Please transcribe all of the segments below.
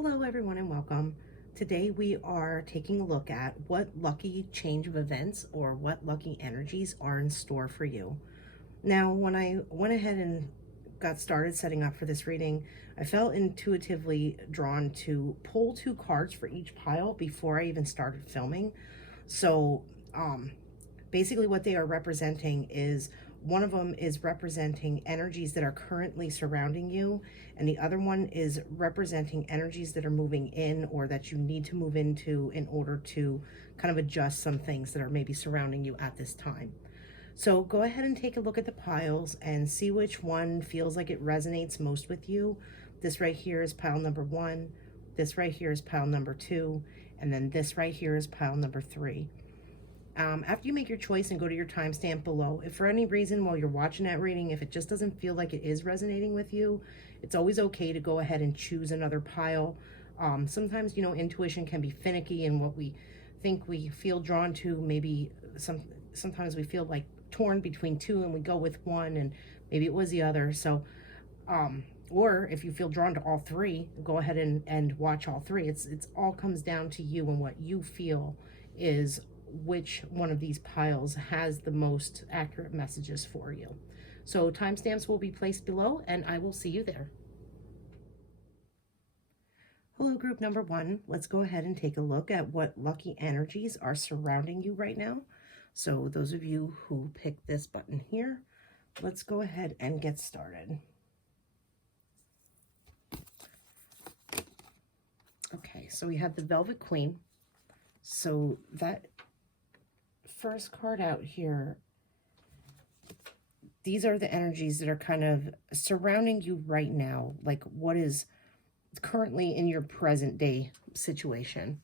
Hello everyone and welcome. Today we are taking a look at what lucky change of events or what lucky energies are in store for you. Now, when I went ahead and got started setting up for this reading, I felt intuitively drawn to pull two cards for each pile before I even started filming. So, um, basically what they are representing is one of them is representing energies that are currently surrounding you, and the other one is representing energies that are moving in or that you need to move into in order to kind of adjust some things that are maybe surrounding you at this time. So go ahead and take a look at the piles and see which one feels like it resonates most with you. This right here is pile number 1, this right here is pile number 2, and then this right here is pile number 3. After you make your choice and go to your timestamp below, if for any reason while you're watching that reading, if it just doesn't feel like it is resonating with you, it's always okay to go ahead and choose another pile. Sometimes, intuition can be finicky, and what we think we feel drawn to, maybe sometimes we feel like torn between two and we go with one and maybe it was the other. So, or if you feel drawn to all three, go ahead and watch all three. It's all comes down to you and what you feel is which one of these piles has the most accurate messages for you. So timestamps will be placed below and I will see you there. Hello, group number 1. Let's go ahead and take a look at what lucky energies are surrounding you right now. So those of you who picked this button here, let's go ahead and get started. Okay, so we have the Velvet Queen. So that first card out here, these are the energies that are kind of surrounding you right now, like what is currently in your present day situation.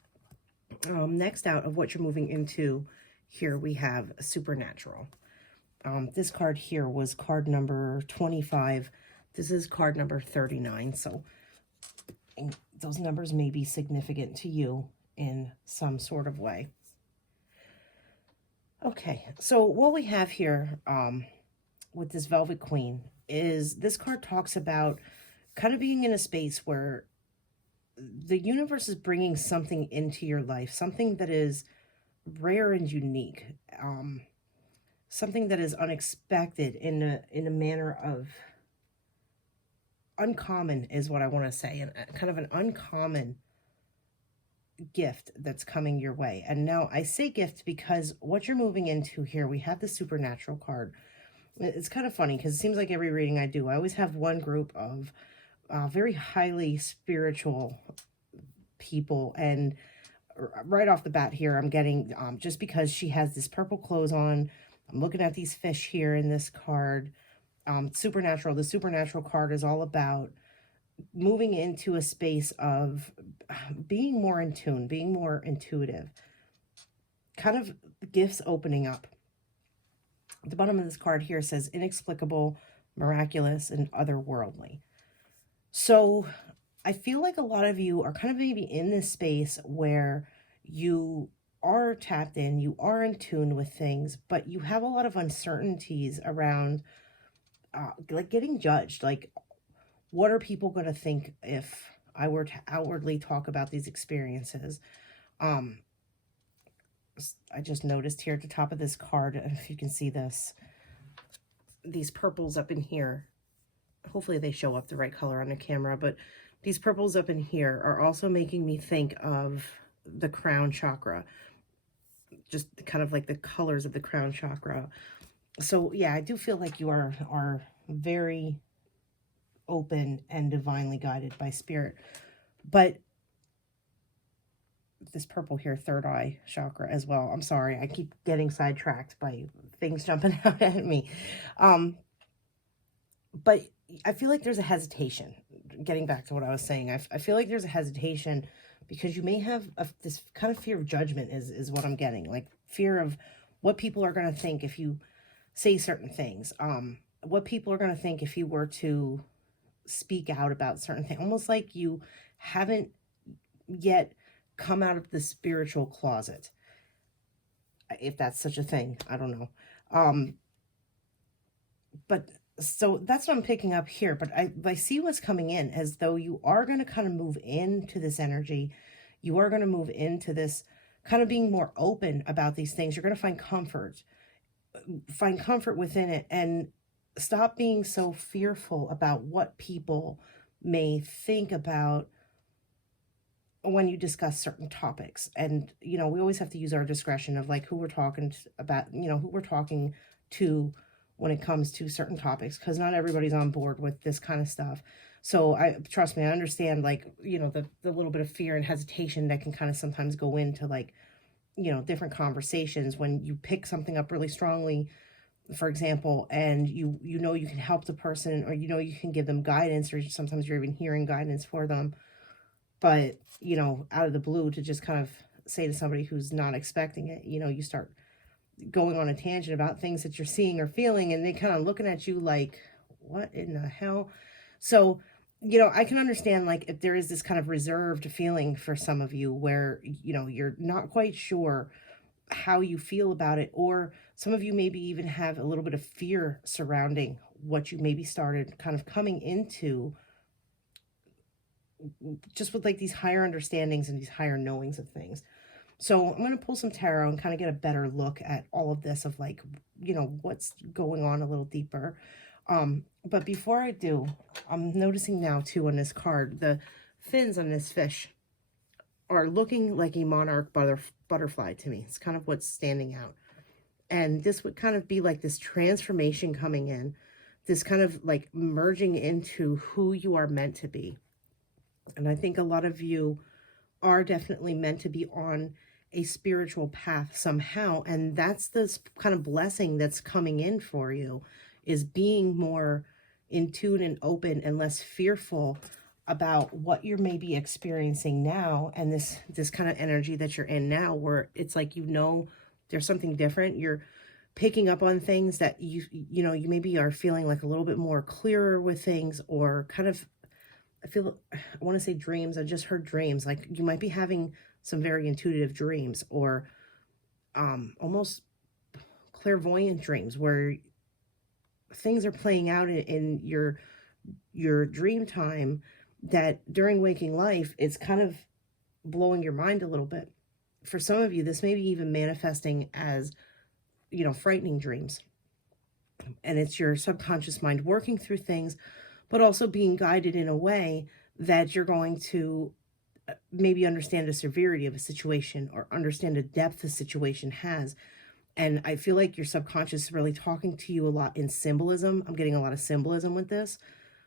Next out of what you're moving into, here we have Supernatural. This card here was card number 25. This is card number 39. So those numbers may be significant to you in some sort of way. Okay, so what we have here with this Velvet Queen is this card talks about kind of being in a space where the universe is bringing something into your life, something that is rare and unique, something that is unexpected in a manner of uncommon is what I want to say, and kind of an uncommon gift that's coming your way. And now I say gift because what you're moving into here, we have the Supernatural card. It's kind of funny because it seems like every reading I do, I always have one group of very highly spiritual people, and right off the bat here I'm getting just because she has this purple clothes on, I'm looking at these fish here in this card. Supernatural, the Supernatural card is all about moving into a space of being more in tune, being more intuitive, kind of gifts opening up. At the bottom of this card here says inexplicable, miraculous, and otherworldly. So I feel like a lot of you are kind of maybe in this space where you are tapped in, you are in tune with things, but you have a lot of uncertainties around like getting judged. Like, what are people going to think if I were to outwardly talk about these experiences? I just noticed here at the top of this card, if you can see this, these purples up in here, hopefully they show up the right color on the camera, but these purples up in here are also making me think of the crown chakra, just kind of like the colors of the crown chakra. So yeah, I do feel like you are very open and divinely guided by spirit. But this purple here, third eye chakra as well. I'm sorry, I keep getting sidetracked by things jumping out at me. But I feel like there's a hesitation. Getting back to what I was saying, I feel like there's a hesitation because you may have this kind of fear of judgment is what I'm getting. Like fear of what people are going to think if you say certain things. What people are going to think if you were to speak out about certain things. Almost like you haven't yet come out of the spiritual closet. If that's such a thing, I don't know. But So that's what I'm picking up here, but I see what's coming in as though you are going to kind of move into this energy. You are going to move into this kind of being more open about these things. You're going to find comfort within it, and stop being so fearful about what people may think about when you discuss certain topics. And we always have to use our discretion of like who we're talking about, who we're talking to when it comes to certain topics, because not everybody's on board with this kind of stuff. So trust me, I understand, like, the little bit of fear and hesitation that can kind of sometimes go into, like, different conversations when you pick something up really strongly, for example, and you can help the person, or you can give them guidance, or sometimes you're even hearing guidance for them. But out of the blue, to just kind of say to somebody who's not expecting it, you start going on a tangent about things that you're seeing or feeling, and they kind of looking at you like, what in the hell? So I can understand, like, if there is this kind of reserved feeling for some of you where you're not quite sure how you feel about it, or some of you maybe even have a little bit of fear surrounding what you maybe started kind of coming into, just with like these higher understandings and these higher knowings of things. So I'm going to pull some tarot and kind of get a better look at all of this, of like, what's going on a little deeper. But before I do, I'm noticing now too on this card, the fins on this fish are looking like a monarch butterfly to me. It's kind of what's standing out. And this would kind of be like this transformation coming in, this kind of like merging into who you are meant to be. And I think a lot of you are definitely meant to be on a spiritual path somehow. And that's this kind of blessing that's coming in for you, is being more in tune and open and less fearful about what you're maybe experiencing now, and this kind of energy that you're in now, where it's like, there's something different. You're picking up on things that you maybe are feeling like a little bit more clearer with things, or kind of, I want to say dreams. I just heard dreams. Like you might be having some very intuitive dreams, or almost clairvoyant dreams, where things are playing out in your dream time, that during waking life, it's kind of blowing your mind a little bit. For some of you, this may be even manifesting as, frightening dreams. And it's your subconscious mind working through things, but also being guided in a way that you're going to maybe understand the severity of a situation, or understand the depth the situation has. And I feel like your subconscious is really talking to you a lot in symbolism. I'm getting a lot of symbolism with this.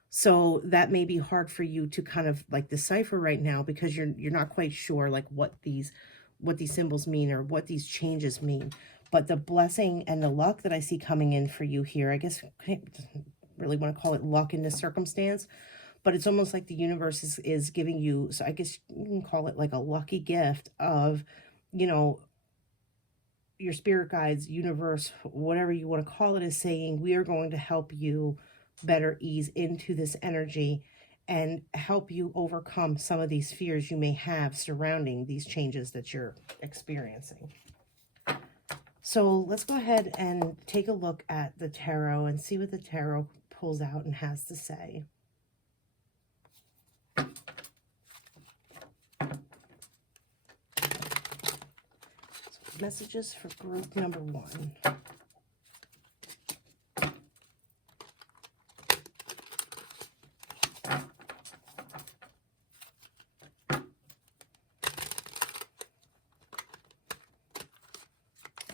So that may be hard for you to kind of like decipher right now, because you're not quite sure like what these symbols mean, or what these changes mean. But the blessing and the luck that I see coming in for you here, I guess I really want to call it luck in this circumstance, but it's almost like the universe is giving you, so I guess you can call it like a lucky gift of, your spirit guides, universe, whatever you want to call it, is saying, we are going to help you better ease into this energy and help you overcome some of these fears you may have surrounding these changes that you're experiencing. So let's go ahead and take a look at the tarot and see what the tarot pulls out and has to say. Messages for group number 1.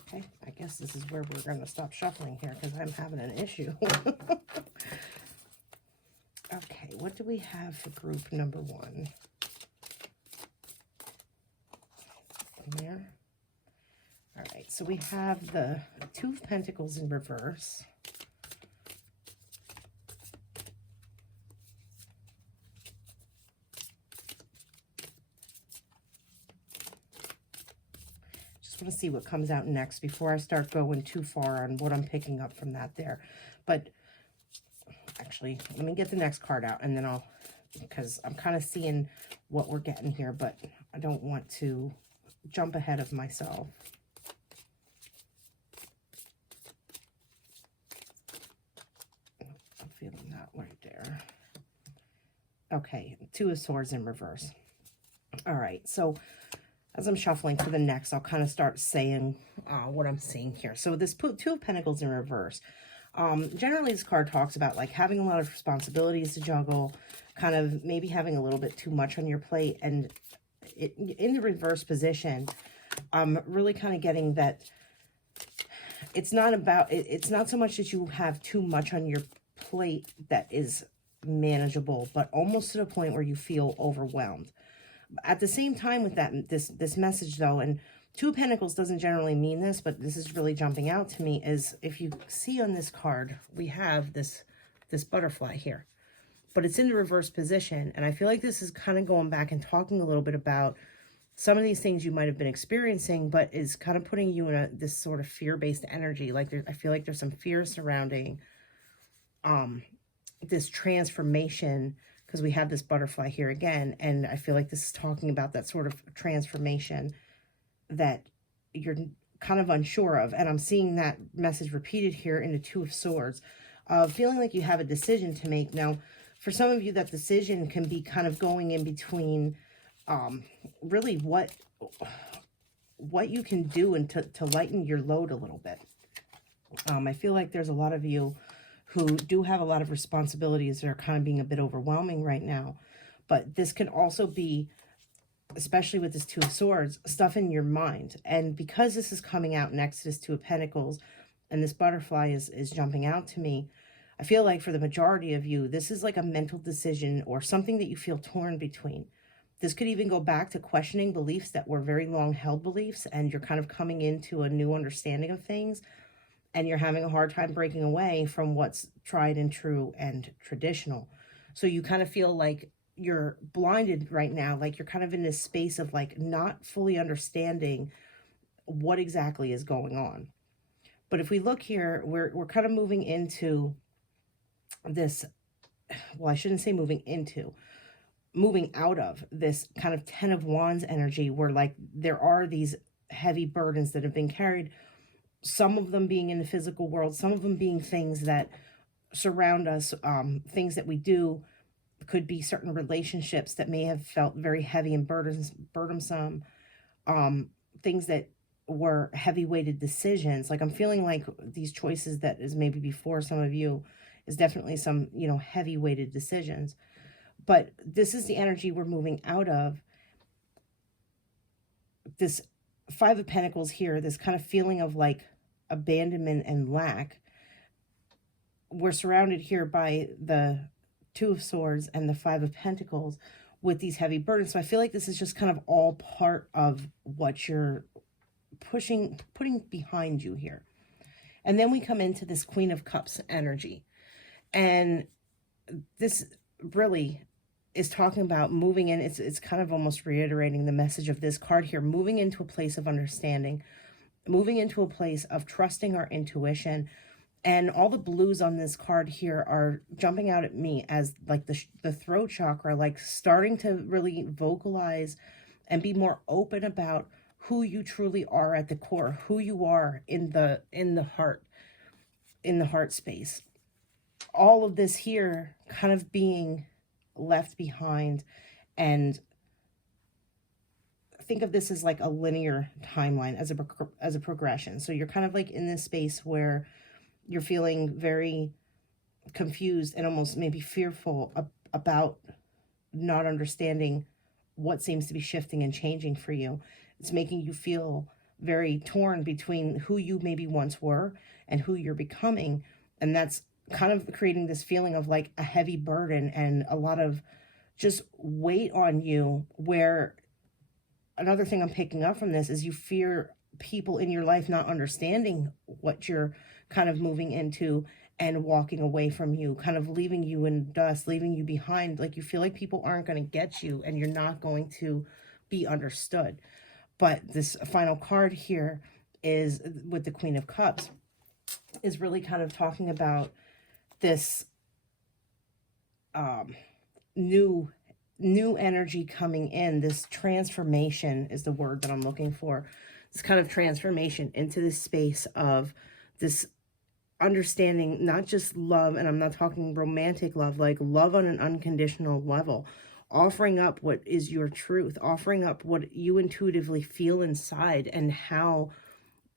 Okay, I guess this is where we're going to stop shuffling here, because I'm having an issue. Okay, what do we have for group number 1? There. All right, so we have the Two of Pentacles in reverse. Just want to see what comes out next before I start going too far on what I'm picking up from that there. But actually, let me get the next card out, and then because I'm kind of seeing what we're getting here, but I don't want to jump ahead of myself. Okay, Two of Swords in reverse. All right, so as I'm shuffling for the next, I'll kind of start saying what I'm seeing here. So this Two of Pentacles in reverse. Generally, this card talks about like having a lot of responsibilities to juggle, kind of maybe having a little bit too much on your plate. And in the reverse position, I'm really kind of getting that it's not about, it's not so much that you have too much on your plate that is manageable, but almost to the point where you feel overwhelmed. At the same time with that, this message though, and Two of Pentacles doesn't generally mean this, but this is really jumping out to me, is if you see on this card, we have this butterfly here, but it's in the reverse position. And I feel like this is kind of going back and talking a little bit about some of these things you might have been experiencing, but is kind of putting you in this sort of fear-based energy. Like I feel like there's some fear surrounding this transformation, because we have this butterfly here again, and I feel like this is talking about that sort of transformation that you're kind of unsure of. And I'm seeing that message repeated here in the Two of Swords, feeling like you have a decision to make. Now, for some of you, that decision can be kind of going in between really what you can do and to lighten your load a little bit. I feel like there's a lot of you who do have a lot of responsibilities that are kind of being a bit overwhelming right now. But this can also be, especially with this Two of Swords, stuff in your mind. And because this is coming out next to this Two of Pentacles, and this butterfly is jumping out to me, I feel like for the majority of you, this is like a mental decision or something that you feel torn between. This could even go back to questioning beliefs that were very long held beliefs, and you're kind of coming into a new understanding of things, and you're having a hard time breaking away from what's tried and true and traditional. So you kind of feel like you're blinded right now, like you're kind of in this space of like not fully understanding what exactly is going on. But if we look here, we're kind of moving into this, well, I shouldn't say moving out of this kind of Ten of Wands energy, where like there are these heavy burdens that have been carried, some of them being in the physical world, some of them being things that surround us, things that we do. Could be certain relationships that may have felt very heavy and burdensome, things that were heavy-weighted decisions. Like I'm feeling like these choices that is maybe before some of you is definitely some, you know, heavy-weighted decisions. But this is the energy we're moving out of. This Five of Pentacles here, this kind of feeling of like abandonment and lack. We're surrounded here by the Two of Swords and the Five of Pentacles with these heavy burdens. So I feel like this is just kind of all part of what you're putting behind you here. And then we come into this Queen of Cups energy. And this really is talking about moving in. It's kind of almost reiterating the message of this card here, moving into a place of understanding, moving into a place of trusting our intuition. And all the blues on this card here are jumping out at me as like the throat chakra, like starting to really vocalize and be more open about who you truly are at the core, who you are in the heart space. All of this here kind of being left behind, and think of this as like a linear timeline, as a progression. So you're kind of like in this space where you're feeling very confused and almost maybe fearful about not understanding what seems to be shifting and changing for you. It's making you feel very torn between who you maybe once were and who you're becoming. And that's kind of creating this feeling of like a heavy burden and a lot of just weight on you, where another thing I'm picking up from this is you fear people in your life not understanding what you're kind of moving into and walking away from you, kind of leaving you in dust, leaving you behind. Like you feel like people aren't going to get you and you're not going to be understood. But this final card here is with the Queen of Cups, is really kind of talking about this new energy coming in. This transformation is the word that I'm looking for. This kind of transformation into this space of this understanding not just love, and I'm not talking romantic love, like love on an unconditional level, offering up what is your truth, offering up what you intuitively feel inside, and how,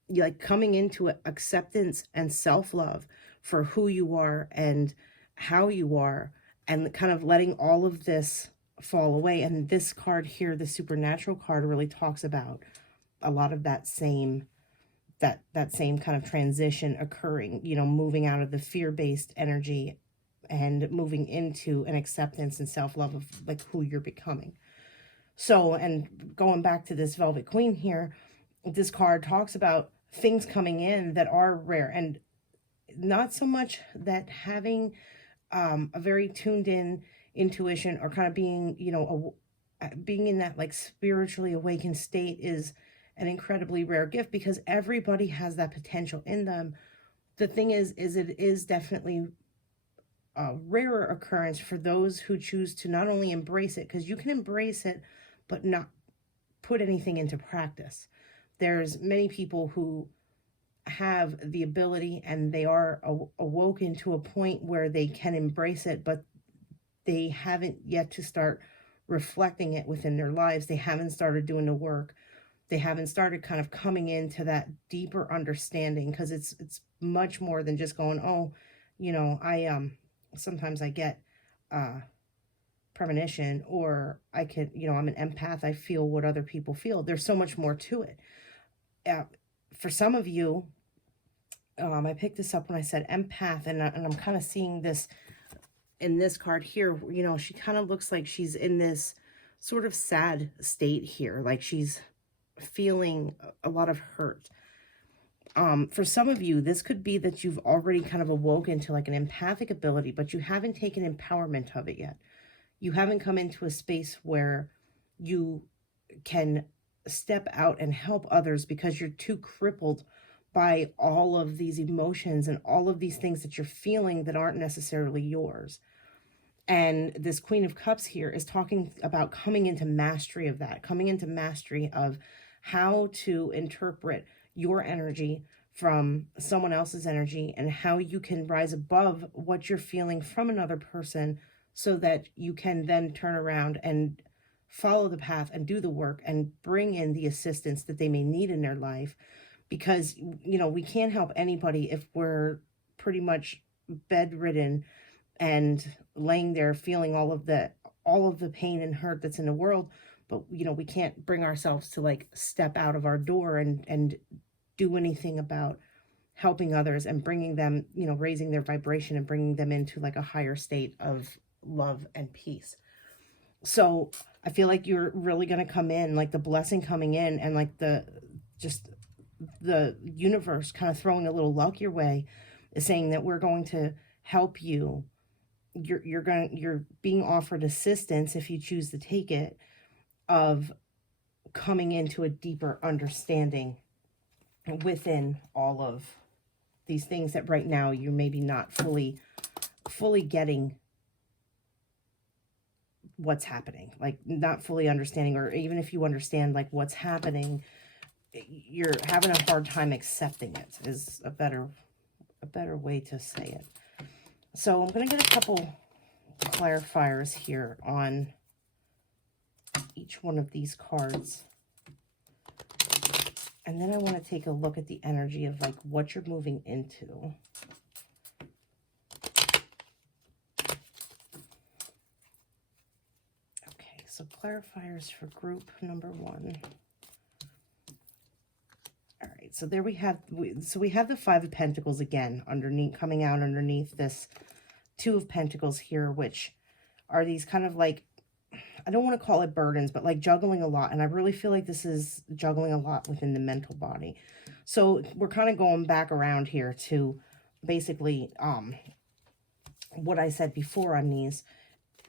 like, coming into acceptance and self-love for who you are and how you are, and kind of letting all of this fall away. And this card here, the supernatural card, really talks about a lot of that same same kind of transition occurring, you know, moving out of the fear-based energy and moving into an acceptance and self-love of like who you're becoming. So, and going back to this Velvet Queen here, this card talks about things coming in that are rare, and not so much that having a very tuned in intuition, or kind of being, you know, being in that like spiritually awakened state is an incredibly rare gift, because everybody has that potential in them. The thing is it is definitely a rarer occurrence for those who choose to not only embrace it, because you can embrace it but not put anything into practice. There's many people who have the ability and they are awoken to a point where they can embrace it, but they haven't yet to start reflecting it within their lives. They haven't started doing the work. They haven't started kind of coming into that deeper understanding, because it's much more than just going, oh, you know, I sometimes I get premonition, or I could, you know, I'm an empath, I feel what other people feel. There's so much more to it. For some of you, I picked this up when I said empath, and I'm kind of seeing this in this card here. You know, she kind of looks like she's in this sort of sad state here, like she's feeling a lot of hurt. For some of you, this could be that you've already kind of awoken to like an empathic ability, but you haven't taken empowerment of it yet. You haven't come into a space where you can step out and help others, because you're too crippled by all of these emotions and all of these things that you're feeling that aren't necessarily yours. And this Queen of Cups here is talking about coming into mastery of that, coming into mastery of how to interpret your energy from someone else's energy, and how you can rise above what you're feeling from another person, so that you can then turn around and follow the path and do the work and bring in the assistance that they may need in their life. Because, you know, we can't help anybody if we're pretty much bedridden and laying there feeling all of the pain and hurt that's in the world. But, you know, we can't bring ourselves to like step out of our door and do anything about helping others and bringing them, you know, raising their vibration and bringing them into like a higher state of love and peace. So I feel like you're really going to come in, like the blessing coming in, and like the universe kind of throwing a little luck your way, is saying that we're going to help you. You're being offered assistance, if you choose to take it, of coming into a deeper understanding within all of these things that right now you're maybe not fully getting what's happening, like not fully understanding, or even if you understand like what's happening, you're having a hard time accepting it, is a better way to say it. So I'm going to get a couple clarifiers here on each one of these cards. And then I want to take a look at the energy of like what you're moving into. Okay, so clarifiers for group number 1. All right, so there we have the 5 of Pentacles again underneath, coming out underneath this 2 of Pentacles here, which are these kind of like, I don't want to call it burdens, but like juggling a lot. And I really feel like this is juggling a lot within the mental body. So we're kind of going back around here to basically what I said before on these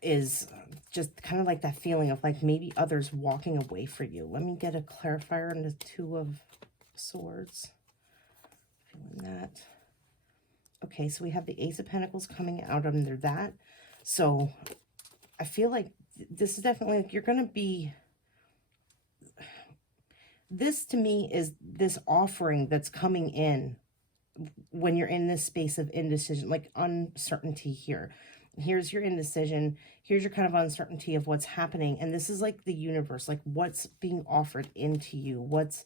is just kind of like that feeling of like maybe others walking away for you. Let me get a clarifier on the 2 of Swords. Feeling that. Okay, so we have the Ace of Pentacles coming out under that. So I feel like this is definitely like you're going to be, this to me is this offering that's coming in when you're in this space of indecision, like uncertainty here. Here's your indecision. Here's your kind of uncertainty of what's happening. And this is like the universe, like what's being offered into you, what's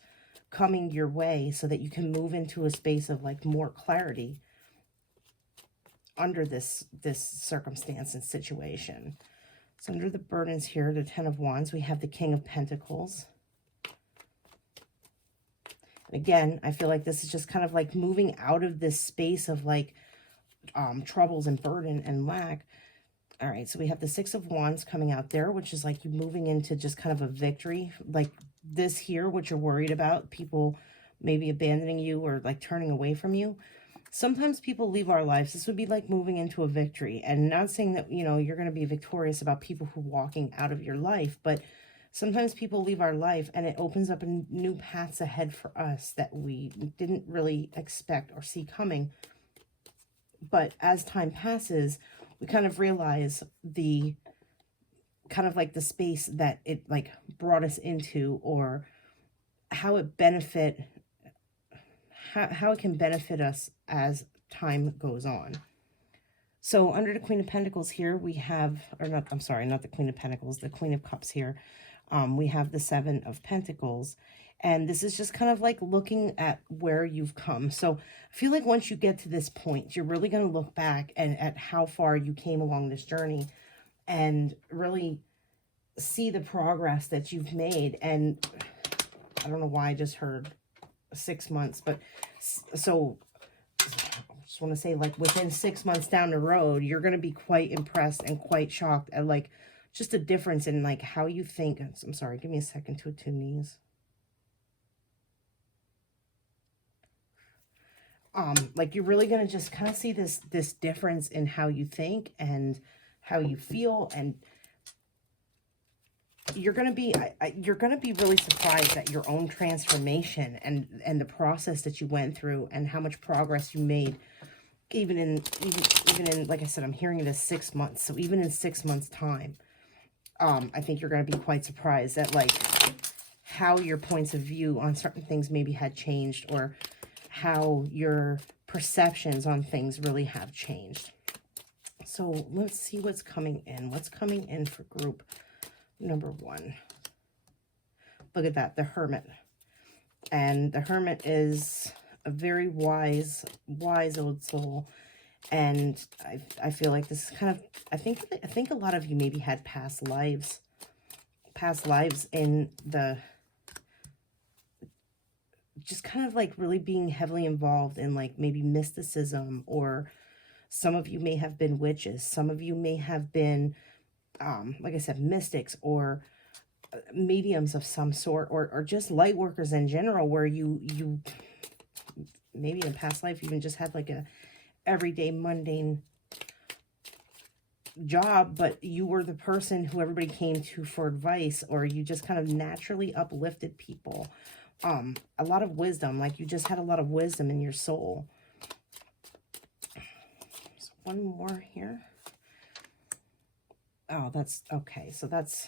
coming your way so that you can move into a space of like more clarity under this circumstance and situation. So under the burdens here, the 10 of Wands, we have the King of Pentacles. And again, I feel like this is just kind of like moving out of this space of like troubles and burden and lack. All right, so we have the 6 of Wands coming out there, which is like you moving into just kind of a victory. Like this here, what you're worried about, people maybe abandoning you or like turning away from you. Sometimes people leave our lives. This would be like moving into a victory. And not saying that, you know, you're going to be victorious about people who are walking out of your life, but sometimes people leave our life and it opens up new paths ahead for us that we didn't really expect or see coming. But as time passes, we kind of realize the kind of like the space that it like brought us into, or how it how it can benefit us as time goes on. So under the Queen of Pentacles here, we have, or not, I'm sorry, not the Queen of Pentacles, the Queen of Cups here. We have the 7 of Pentacles. And this is just kind of like looking at where you've come. So I feel like once you get to this point, you're really going to look back and at how far you came along this journey and really see the progress that you've made. And I don't know why I just heard 6 months, but so I just want to say like within 6 months down the road, you're going to be quite impressed and quite shocked at like just a difference in like how you think. I'm sorry, give me a second to attune these. Like you're really going to just kind of see this difference in how you think and how you feel, and you're going to be really surprised at your own transformation and the process that you went through and how much progress you made, even in like I said, I'm hearing this 6 months. So even in 6 months time, I think you're going to be quite surprised at like how your points of view on certain things maybe had changed, or how your perceptions on things really have changed. So let's see what's coming in. What's coming in for group number 1? Look at that, the Hermit. And the Hermit is a very wise old soul. And I feel like this is kind of, I think a lot of you maybe had past lives in the, just kind of like really being heavily involved in like maybe mysticism, or some of you may have been witches. Some of you may have been, like I said, mystics or mediums of some sort, or just light workers in general, where you maybe in a past life even just had like a everyday mundane job, but you were the person who everybody came to for advice, or you just kind of naturally uplifted people. A lot of wisdom, like you just had a lot of wisdom in your soul. So one more here. Oh, that's okay. So that's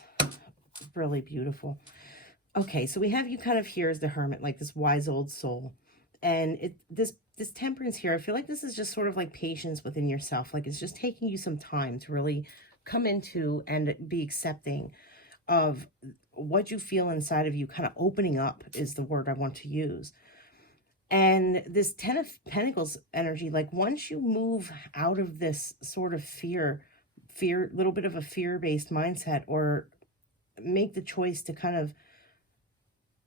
really beautiful. Okay, so we have you kind of here as the Hermit, like this wise old soul. And this temperance here, I feel like this is just sort of like patience within yourself. Like it's just taking you some time to really come into and be accepting of what you feel inside of you. Kind of opening up is the word I want to use. And this 10 of Pentacles energy, like once you move out of this sort of fear, little bit of a fear-based mindset, or make the choice to kind of,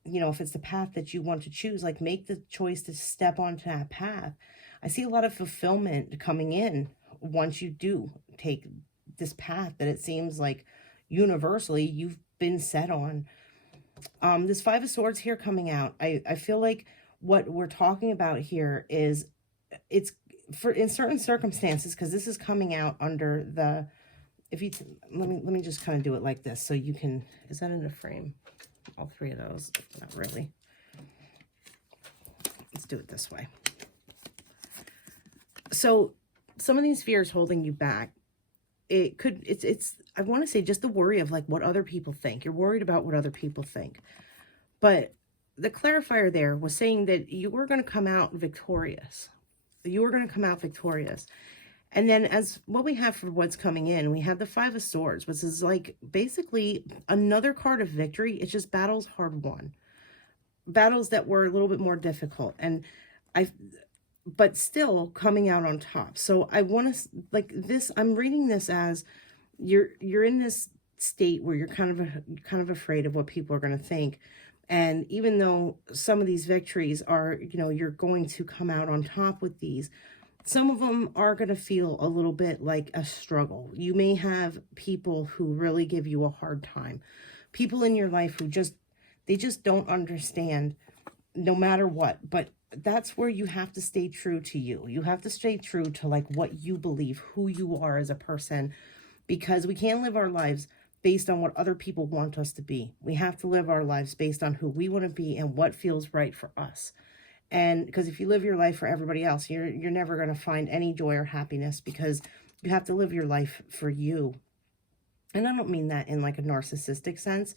you know, if it's the path that you want to choose, like make the choice to step onto that path. I see a lot of fulfillment coming in once you do take this path that it seems like universally you've been set on. This 5 of Swords here coming out, I feel like what we're talking about here is, it's for in certain circumstances, because this is coming out under the, if you let me just kind of do it like this so you can, is that in the frame? All 3 of those? Not really. Let's do it this way. So some of these fears holding you back, it's I want to say just the worry of like what other people think. You're worried about what other people think. But the clarifier there was saying that you were going to come out victorious You are going to come out victorious. And then as what we have for what's coming in, we have the Five of Swords, which is like basically another card of victory. It's just battles hard won. Battles that were a little bit more difficult. And but still coming out on top. So I want to, like this, I'm reading this as you're in this state where you're kind of afraid of what people are going to think. And even though some of these victories are, you know, you're going to come out on top with these, some of them are going to feel a little bit like a struggle. You may have people who really give you a hard time. People in your life who they just don't understand no matter what. But that's where you have to stay true to you. You have to stay true to like what you believe, who you are as a person, because we can't live our lives based on what other people want us to be. We have to live our lives based on who we want to be and what feels right for us. And because if you live your life for everybody else, you're never going to find any joy or happiness, because you have to live your life for you. And I don't mean that in like a narcissistic sense,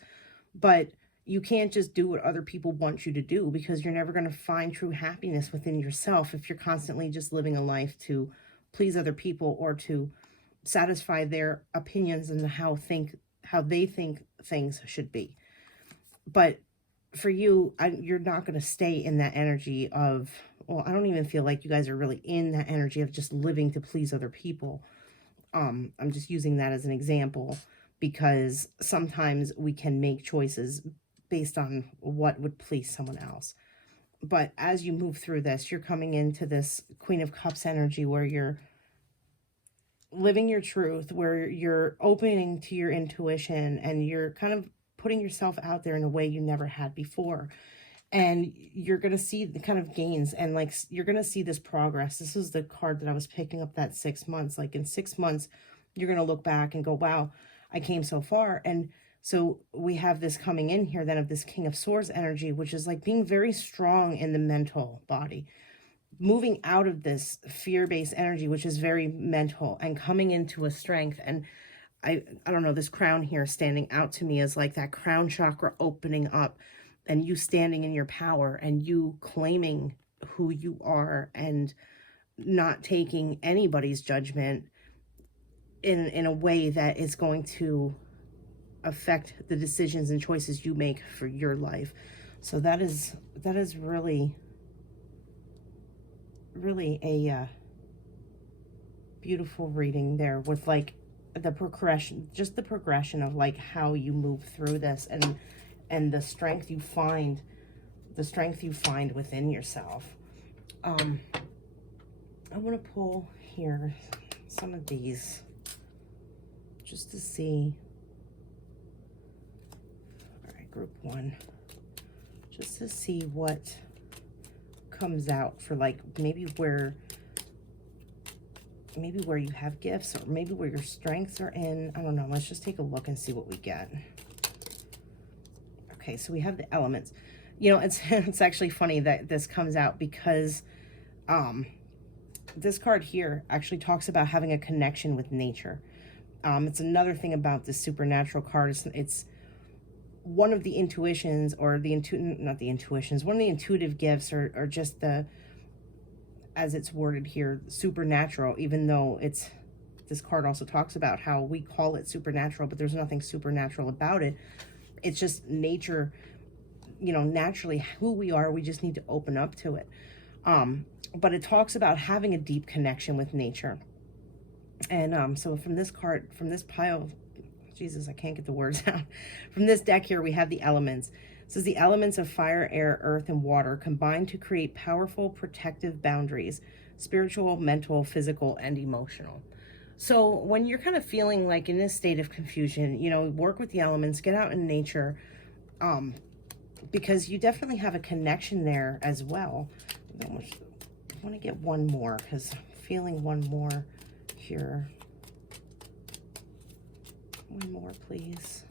but you can't just do what other people want you to do, because you're never going to find true happiness within yourself if you're constantly just living a life to please other people or to satisfy their opinions and how they think things should be. But for you, you're not going to stay in that energy of, well, I don't even feel like you guys are really in that energy of just living to please other people. I'm just using that as an example, because sometimes we can make choices based on what would please someone else. But as you move through this, you're coming into this Queen of Cups energy where you're living your truth, where you're opening to your intuition, and you're kind of putting yourself out there in a way you never had before. And you're going to see the kind of gains, and like you're going to see this progress. This is the card that I was picking up, that 6 months. Like in 6 months, you're going to look back and go, wow, I came so far. And so we have this coming in here then of this King of Swords energy, which is like being very strong in the mental body, moving out of this fear-based energy, which is very mental, and coming into a strength. And I don't know, this crown here standing out to me as like that crown chakra opening up, and you standing in your power, and you claiming who you are, and not taking anybody's judgment in a way that is going to affect the decisions and choices you make for your life. So that is really a beautiful reading there, with like the progression of like how you move through this, and the strength you find within yourself. I want to pull here some of these just to see. All right, group 1, just to see what comes out for like maybe where you have gifts, or maybe where your strengths are in. I don't know. Let's just take a look and see what we get. Okay, so we have the elements. You know, it's actually funny that this comes out, because this card here actually talks about having a connection with nature. It's another thing about this supernatural card. It's one of the intuitions, or not the intuitions, one of the intuitive gifts, or just the, as it's worded here, supernatural, even though this card also talks about how we call it supernatural, but there's nothing supernatural about it. It's just nature, you know, naturally who we are. We just need to open up to it. But it talks about having a deep connection with nature. And so from this card, from this pile, Jesus, I can't get the words out. From this deck here, we have the elements. It says the elements of fire, air, earth, and water combine to create powerful protective boundaries, spiritual, mental, physical, and emotional. So when you're kind of feeling like in this state of confusion, you know, work with the elements, get out in nature, because you definitely have a connection there as well. I want to get one more, because I'm feeling one more here. One more, please.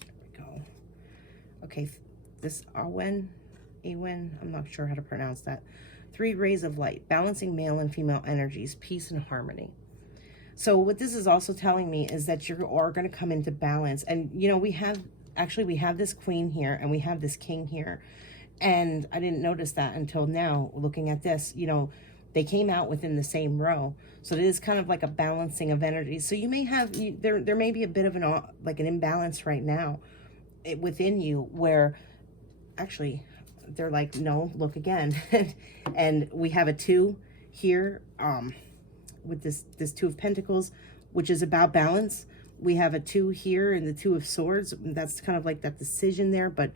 There we go. Okay, this Ewen, I'm not sure how to pronounce that. 3 rays of light, balancing male and female energies, peace and harmony. So what this is also telling me is that you are going to come into balance. And, you know, we have this queen here, and we have this king here. And I didn't notice that until now, looking at this. You know, they came out within the same row. So it is kind of like a balancing of energy. So you may have, there may be a bit of like an imbalance right now within you, where actually they're like, no, look again. And we have a 2 here, with this 2 of Pentacles, which is about balance. We have a 2 here and the 2 of Swords. That's kind of like that decision there. But,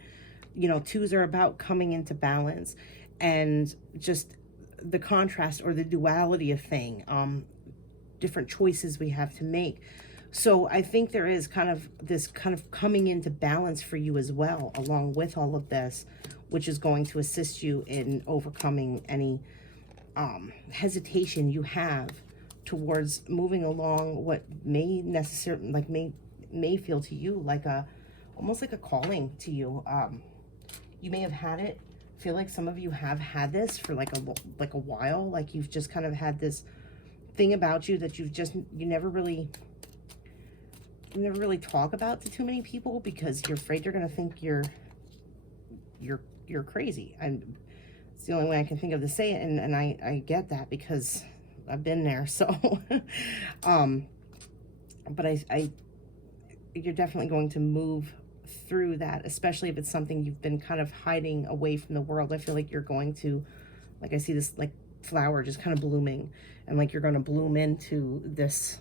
you know, 2s are about coming into balance, and just the contrast or the duality of thing, different choices we have to make. So I think there is kind of this kind of coming into balance for you as well, along with all of this, which is going to assist you in overcoming any hesitation you have towards moving along what may necessarily, like, may feel to you like almost like a calling to you. You may have had it, feel like some of you have had this for like a while, like you've just kind of had this thing about you that you never really talk about to too many people, because you're afraid they're going to think you're crazy. And it's the only way I can think of to say it, and I get that because I've been there. So but you're definitely going to move through that, especially if it's something you've been kind of hiding away from the world. I feel like you're going to, like, I see this like flower just kind of blooming, and like you're going to bloom into this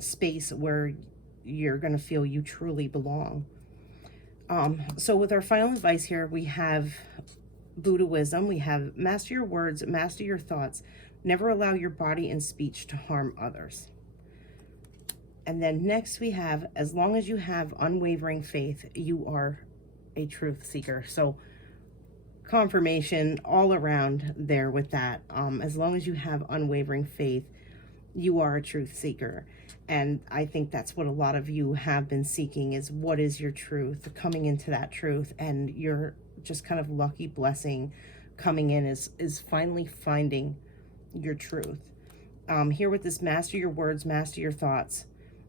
space where you're going to feel you truly belong. So with our final advice here, we have Buddha wisdom. We have master your words, master your thoughts, never allow your body and speech to harm others. And then next we have, as long as you have unwavering faith, you are a truth seeker. So confirmation all around there with that. As long as you have unwavering faith, you are a truth seeker. And I think that's what a lot of you have been seeking, is what is your truth, coming into that truth. And you're just kind of lucky blessing coming in is finally finding your truth. Here with this, master your words, master your thoughts,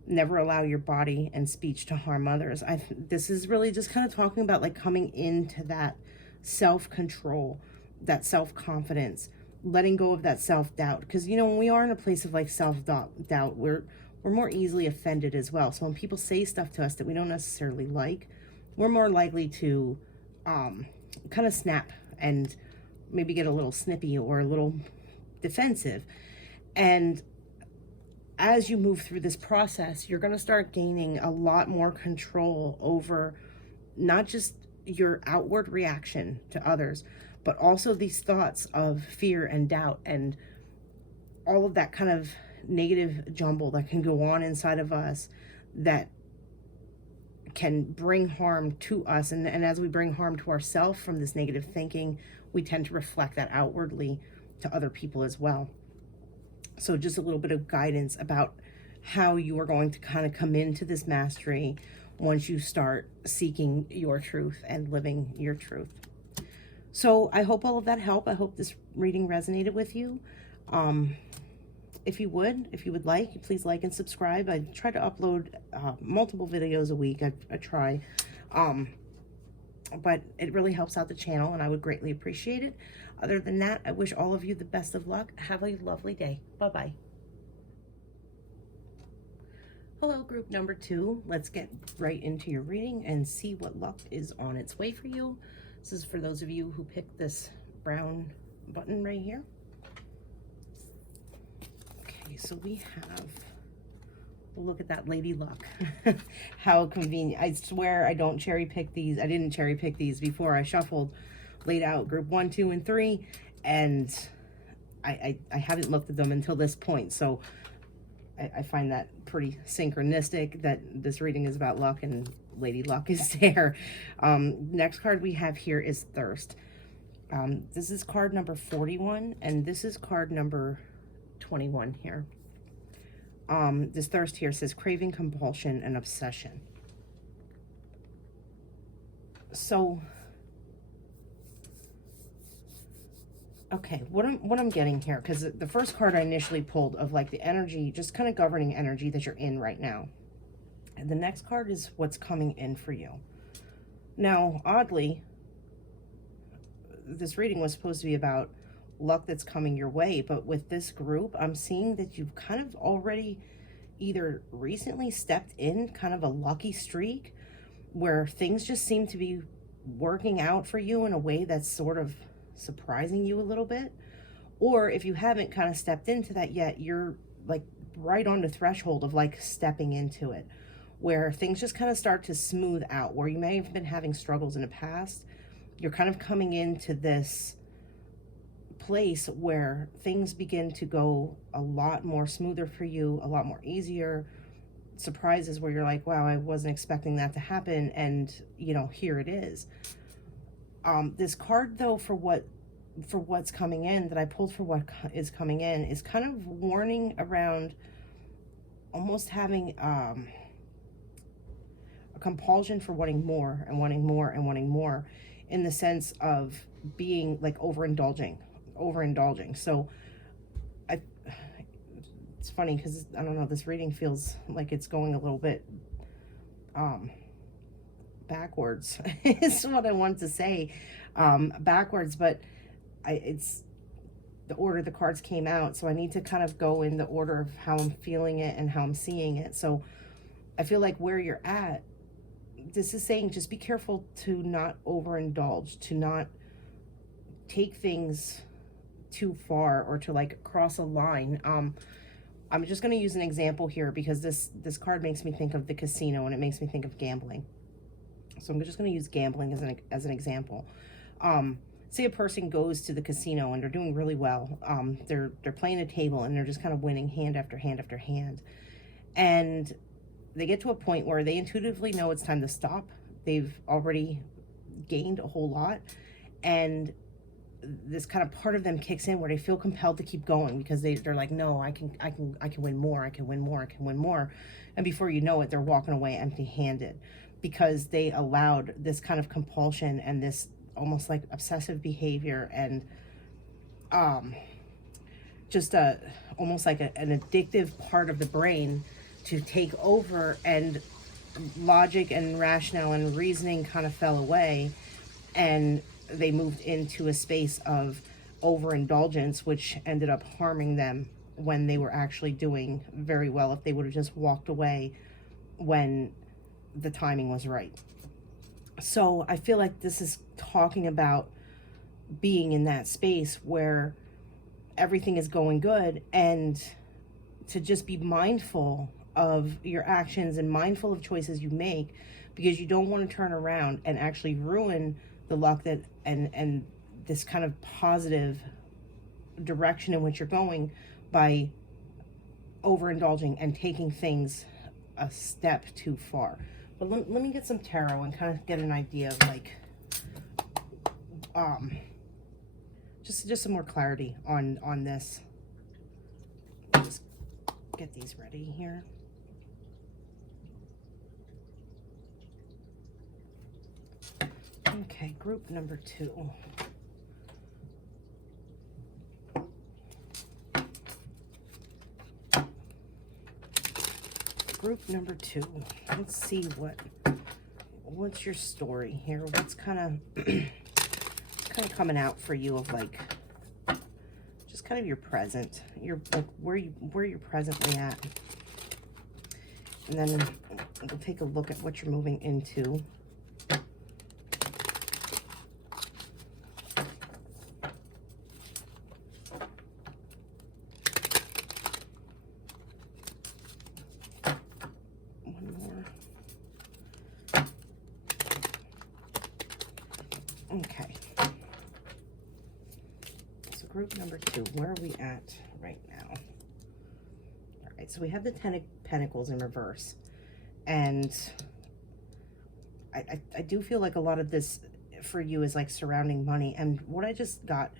never allow your body and speech to harm others. This is really just kind of talking about like coming into that self-control, that self-confidence, letting go of that self-doubt. Because, you know, when we are in a place of like self-doubt, we're more easily offended as well. So when people say stuff to us that we don't necessarily like, we're more likely to kind of snap and maybe get a little snippy or a little defensive. And as you move through this process, you're going to start gaining a lot more control over not just your outward reaction to others, but also these thoughts of fear and doubt and all of that kind of negative jumble that can go on inside of us that can bring harm to us. And as we bring harm to ourselves from this negative thinking, we tend to reflect that outwardly to other people as well. So just a little bit of guidance about how you are going to kind of come into this mastery once you start seeking your truth and living your truth. So I hope all of that helped. I hope this reading resonated with you. If you would like, please like and subscribe. I try to upload multiple videos a week. I try. But it really helps out the channel, and I would greatly appreciate it. Other than that, I wish all of you the best of luck. Have a lovely day. Bye-bye. Hello, group number 2. Let's get right into your reading and see what luck is on its way for you. This is for those of you who picked this brown button right here. Okay, so we have, look at that lady luck. How convenient. I swear I don't cherry pick these. I didn't cherry pick these before. I shuffled, laid out group 1, 2, and 3, and I haven't looked at them until this point. So I find that pretty synchronistic that this reading is about luck and Lady Luck is there. Next card we have here is Thirst. This is card number 41, and this is card number 21 here. This Thirst here says craving, compulsion, and obsession. So, okay, what I'm getting here, because the first card I initially pulled of like the energy, just kind of governing energy that you're in right now. And the next card is what's coming in for you. Now, oddly, this reading was supposed to be about luck that's coming your way. But with this group, I'm seeing that you've kind of already either recently stepped in kind of a lucky streak where things just seem to be working out for you in a way that's sort of surprising you a little bit. Or if you haven't kind of stepped into that yet, you're like right on the threshold of like stepping into it, where things just kind of start to smooth out, where you may have been having struggles in the past. You're kind of coming into this place where things begin to go a lot more smoother for you, a lot more easier. Surprises where you're like, wow, I wasn't expecting that to happen, and you know, here it is. This card though, for what's coming in, that I pulled for what is coming in, is kind of warning around almost having a compulsion for wanting more and wanting more and wanting more, in the sense of being like overindulging. So it's funny because I don't know, this reading feels like it's going a little bit backwards is what I want to say, backwards, but it's the order the cards came out, so I need to kind of go in the order of how I'm feeling it and how I'm seeing it. So I feel like where you're at, this is saying just be careful to not overindulge, to not take things too far, or to like cross a line. I'm just going to use an example here because this card makes me think of the casino, and it makes me think of gambling. So I'm just going to use gambling as an example. Say a person goes to the casino and they're doing really well. They're playing a table and they're just kind of winning hand after hand after hand. And they get to a point where they intuitively know it's time to stop. They've already gained a whole lot, and this kind of part of them kicks in where they feel compelled to keep going because they're like, no, I can win more, I can win more, I can win more. And before you know it, they're walking away empty-handed because they allowed this kind of compulsion and this almost like obsessive behavior and just almost like an addictive part of the brain to take over, and logic and rationale and reasoning kind of fell away, and they moved into a space of overindulgence, which ended up harming them when they were actually doing very well if they would have just walked away when the timing was right. So I feel like this is talking about being in that space where everything is going good, and to just be mindful of your actions and mindful of choices you make, because you don't want to turn around and actually ruin the luck that and this kind of positive direction in which you're going by overindulging and taking things a step too far. But let me get some tarot and kind of get an idea of like just some more clarity on this. Just get these ready here. Okay, group number 2. Group number 2. Let's see what's your story here. What's kind of coming out for you of like just kind of your present, your like where you're presently at, and then we'll take a look at what you're moving into. Okay, so group number 2, where are we at right now? All right, so we have the 10 of Pentacles in reverse, and I do feel like a lot of this for you is like surrounding money. And what I just got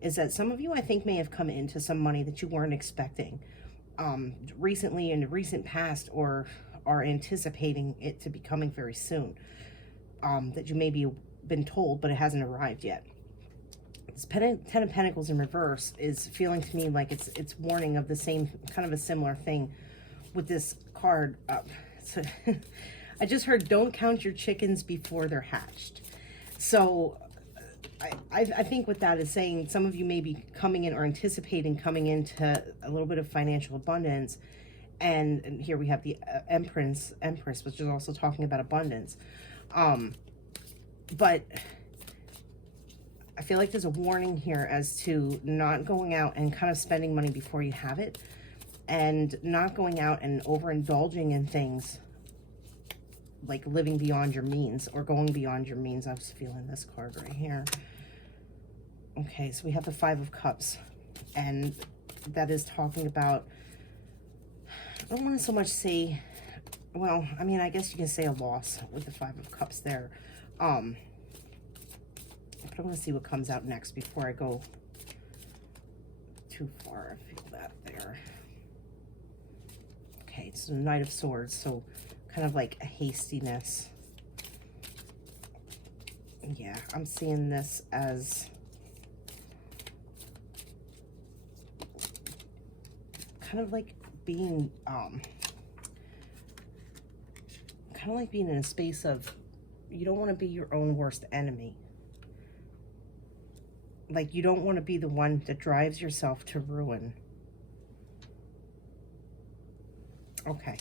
is that some of you, I think, may have come into some money that you weren't expecting recently, in the recent past, or are anticipating it to be coming very soon, that you maybe been told, but it hasn't arrived yet. This 10 of Pentacles in reverse is feeling to me like it's warning of the same kind of a similar thing with this card. So I just heard, don't count your chickens before they're hatched. So I think what that is saying, some of you may be coming in or anticipating coming into a little bit of financial abundance. And here we have the Empress, which is also talking about abundance. But I feel like there's a warning here as to not going out and kind of spending money before you have it, and not going out and overindulging in things like living beyond your means or going beyond your means. I was feeling this card right here. Okay, so we have the Five of Cups, and that is talking about, I don't want to so much say, well, I mean, I guess you can say a loss with the Five of Cups there. But I want to see what comes out next before I go too far. I feel that there. Okay, it's the Knight of Swords, so kind of like a hastiness. Yeah, I'm seeing this as kind of like being in a space of, you don't want to be your own worst enemy. Like, you don't want to be the one that drives yourself to ruin. Okay.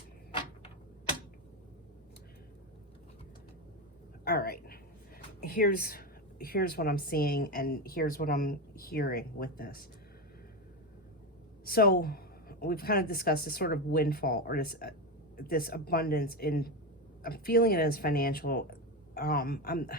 All right. Here's what I'm seeing, and here's what I'm hearing with this. So we've kind of discussed this sort of windfall, or this abundance in, I'm feeling it as financial. I'm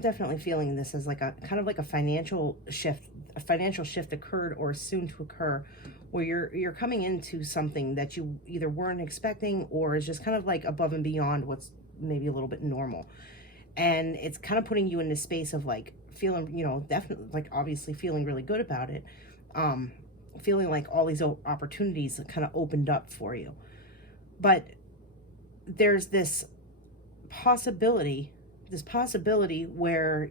definitely feeling this as like a kind of like a financial shift. A financial shift occurred or is soon to occur, where you're coming into something that you either weren't expecting or is just kind of like above and beyond what's maybe a little bit normal. And it's kind of putting you in this space of like feeling, you know, definitely, like, obviously feeling really good about it. Feeling like all these opportunities kind of opened up for you. But there's this possibility where,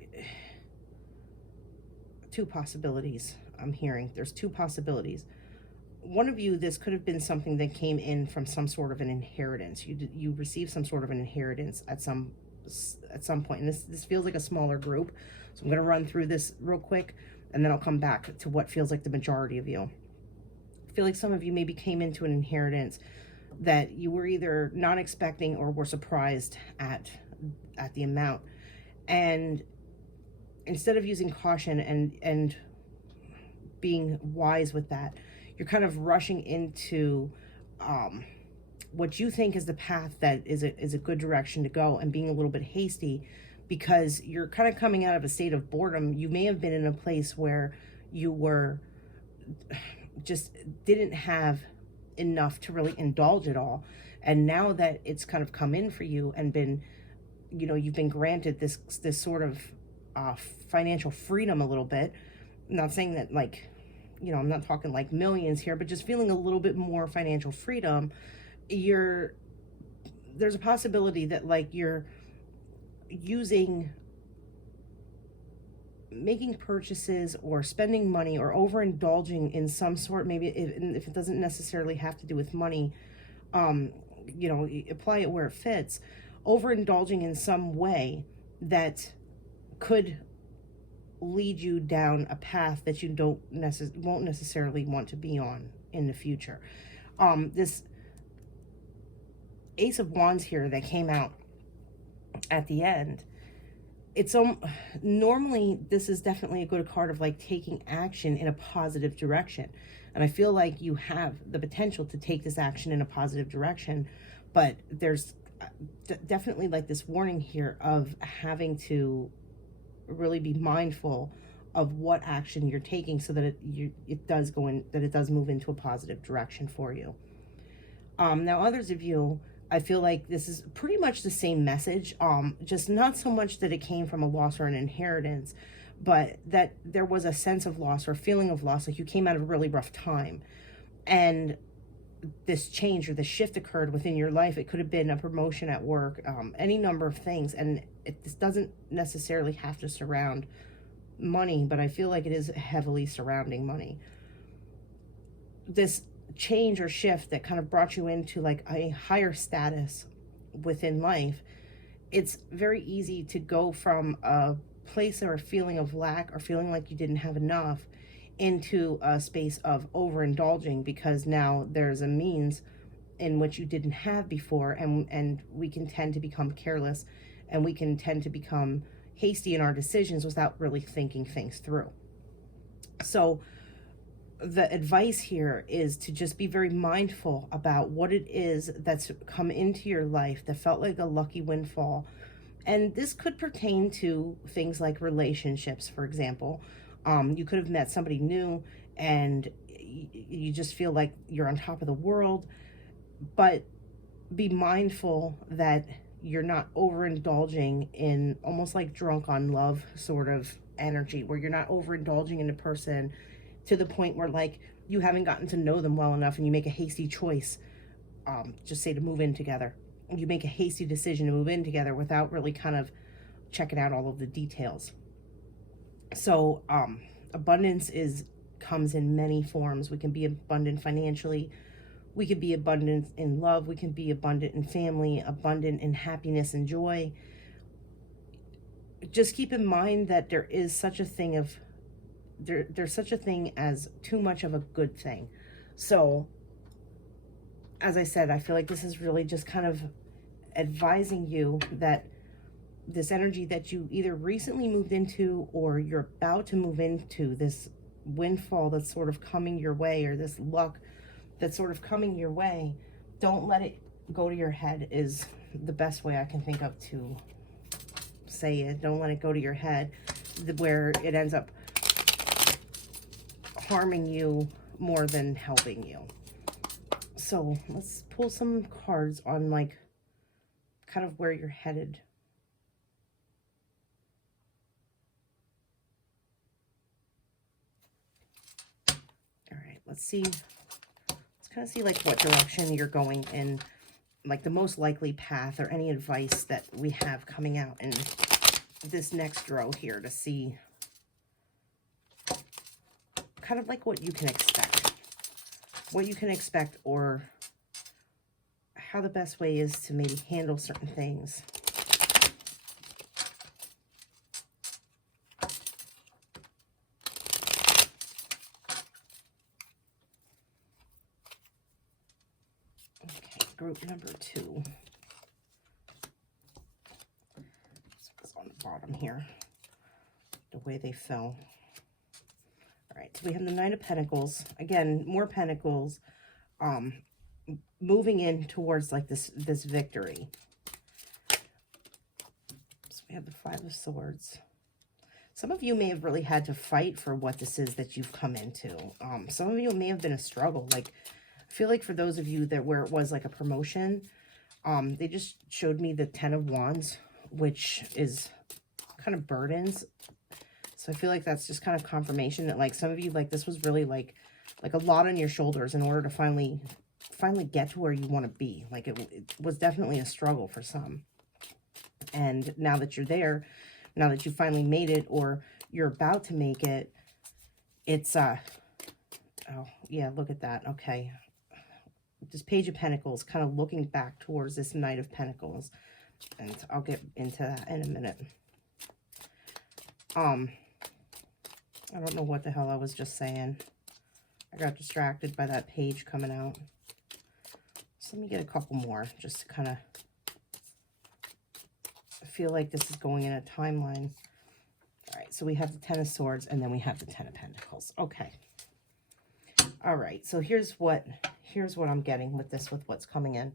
two possibilities I'm hearing. There's two possibilities. One of you, this could have been something that came in from some sort of an inheritance. You received some sort of an inheritance at some point. And this feels like a smaller group. So I'm going to run through this real quick, and then I'll come back to what feels like the majority of you. I feel like some of you maybe came into an inheritance that you were either not expecting or were surprised at the amount. And instead of using caution and being wise with that, you're kind of rushing into what you think is the path that is a good direction to go, and being a little bit hasty because you're kind of coming out of a state of boredom. You may have been in a place where you were just didn't have enough to really indulge it all. And now that it's kind of come in for you and been, you know, you've been granted this sort of financial freedom a little bit. I'm not saying that, like, you know, I'm not talking like millions here, but just feeling a little bit more financial freedom. There's a possibility that, like, you're making purchases or spending money or overindulging in some sort, maybe if it doesn't necessarily have to do with money, you know, apply it where it fits, overindulging in some way that could lead you down a path that you won't necessarily want to be on in the future. This Ace of Wands here that came out at the end, it's normally this is definitely a good card of like taking action in a positive direction, and I feel like you have the potential to take this action in a positive direction, but there's definitely like this warning here of having to really be mindful of what action you're taking so that it does move into a positive direction for you. Now others of you, I feel like this is pretty much the same message, just not so much that it came from a loss or an inheritance, but that there was a sense of loss or feeling of loss, like you came out of a really rough time, and this change or the shift occurred within your life. It could have been a promotion at work, any number of things, and this doesn't necessarily have to surround money, but I feel like it is heavily surrounding money. This change or shift that kind of brought you into like a higher status within life. It's very easy to go from a place or a feeling of lack or feeling like you didn't have enough into a space of overindulging, because now there's a means in which you didn't have before, and we can tend to become careless, and we can tend to become hasty in our decisions without really thinking things through. So the advice here is to just be very mindful about what it is that's come into your life that felt like a lucky windfall. And this could pertain to things like relationships, for example. You could have met somebody new and you just feel like you're on top of the world, but be mindful that you're not overindulging in almost like drunk on love sort of energy, where you're not overindulging in a person to the point where like you haven't gotten to know them well enough and you make a hasty choice, just say to move in together. You make a hasty decision to move in together without really kind of checking out all of the details. So abundance comes in many forms. We can be abundant financially, we can be abundant in love, we can be abundant in family, abundant in happiness and joy. Just keep in mind that there is such a thing of there's such a thing as too much of a good thing. So as I said, I feel like this is really just kind of advising you that this energy that you either recently moved into or you're about to move into, this windfall that's sort of coming your way, or this luck that's sort of coming your way, don't let it go to your head, is the best way I can think of to say it. Don't let it go to your head where it ends up harming you more than helping you. So let's pull some cards on like kind of where you're headed. All right, let's see. Let's kind of see like what direction you're going in, like the most likely path, or any advice that we have coming out in this next row here, to see kind of like what you can expect. What you can expect, or how the best way is to maybe handle certain things. Okay, group number 2. It's on the bottom here, the way they fell. All right, so we have the Nine of Pentacles. Again, more Pentacles, moving in towards like this victory. So we have the Five of Swords. Some of you may have really had to fight for what this is that you've come into. Some of you may have been a struggle. Like, I feel like for those of you that where it was like a promotion, they just showed me the Ten of Wands, which is kind of burdens. So I feel like that's just kind of confirmation that like some of you, like this was really like a lot on your shoulders in order to finally get to where you want to be. Like it was definitely a struggle for some. And now that you're there, now that you finally made it, or you're about to make it, it's, oh yeah, look at that. Okay. This Page of Pentacles kind of looking back towards this Knight of Pentacles. And I'll get into that in a minute. I don't know what the hell I was just saying. I got distracted by that page coming out. So let me get a couple more just to kind of feel like this is going in a timeline. All right, so we have the Ten of Swords, and then we have the Ten of Pentacles. Okay. All right, so here's what I'm getting with this, with what's coming in.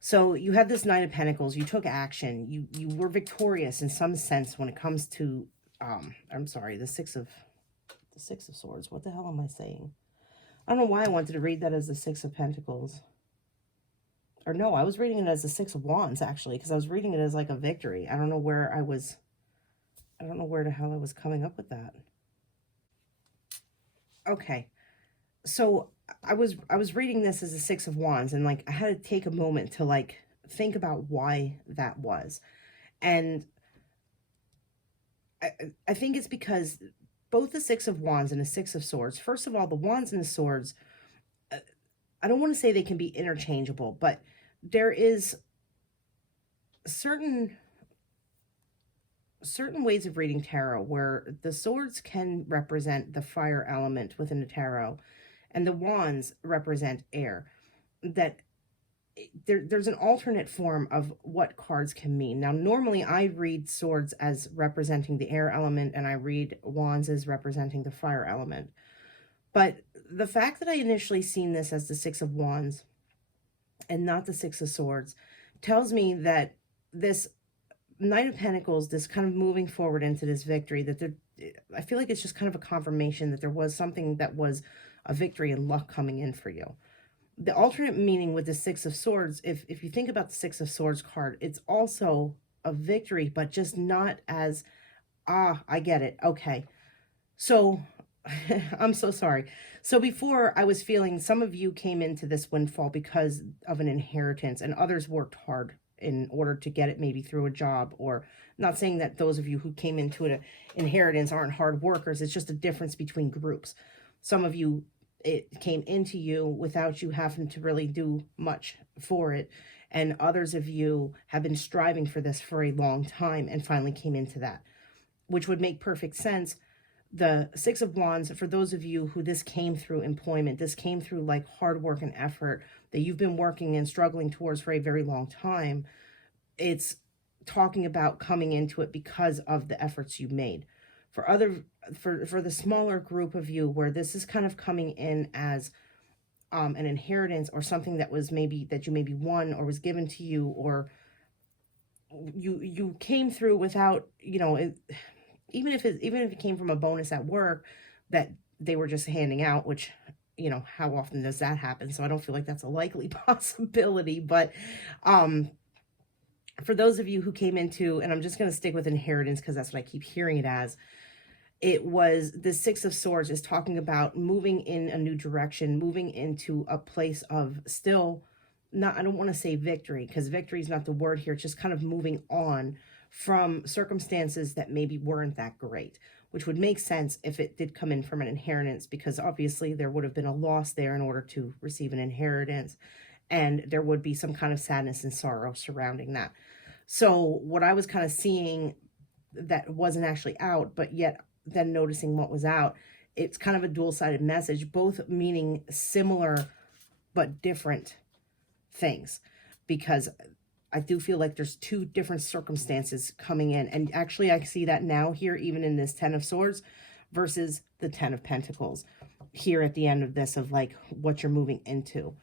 So you have this Nine of Pentacles. You took action. You were victorious in some sense when it comes to, I'm sorry, the Six of Swords. What the hell am I saying? I don't know why I wanted to read that as the Six of Pentacles. Or no, I was reading it as the Six of Wands, actually, because I was reading it as like a victory. I don't know where the hell I was coming up with that. Okay. So I was reading this as a Six of Wands, and like I had to take a moment to like think about why that was. And I think it's because both the Six of Wands and the Six of Swords, first of all, the Wands and the Swords, I don't want to say they can be interchangeable, but there is certain certain ways of reading tarot where the swords can represent the fire element within the tarot and the wands represent air. That there's an alternate form of what cards can mean. Now, normally I read swords as representing the air element and I read wands as representing the fire element. But the fact that I initially seen this as the Six of Wands and not the Six of Swords tells me that this Knight of Pentacles, this kind of moving forward into this victory, that there, I feel like it's just kind of a confirmation that there was something that was a victory and luck coming in for you. The alternate meaning with the Six of Swords, if you think about the Six of Swords card, it's also a victory, but just not as, I get it. Okay. So I'm so sorry. So before I was feeling some of you came into this windfall because of an inheritance and others worked hard in order to get it maybe through a job, or not saying that those of you who came into an inheritance aren't hard workers. It's just a difference between groups. Some of you, it came into you without you having to really do much for it. And others of you have been striving for this for a long time and finally came into that, which would make perfect sense. The Six of Wands, for those of you who this came through employment, this came through like hard work and effort that you've been working and struggling towards for a very long time. It's talking about coming into it because of the efforts you made. For the smaller group of you where this is kind of coming in as an inheritance or something that was maybe that you maybe won or was given to you, or you came through without, you know, even if it came from a bonus at work that they were just handing out, which, you know, how often does that happen? So I don't feel like that's a likely possibility. But for those of you who came into, and I'm just going to stick with inheritance because that's what I keep hearing it as, it was the Six of Swords is talking about moving in a new direction, moving into a place of still not, I don't want to say victory because victory is not the word here. It's just kind of moving on from circumstances that maybe weren't that great, which would make sense if it did come in from an inheritance, because obviously there would have been a loss there in order to receive an inheritance, and there would be some kind of sadness and sorrow surrounding that. So what I was kind of seeing that wasn't actually out, but yet then noticing what was out, it's kind of a dual-sided message, both meaning similar but different things, because I do feel like there's two different circumstances coming in. And actually, I see that now here, even in this Ten of Swords versus the Ten of Pentacles here at the end of this, of like what you're moving into.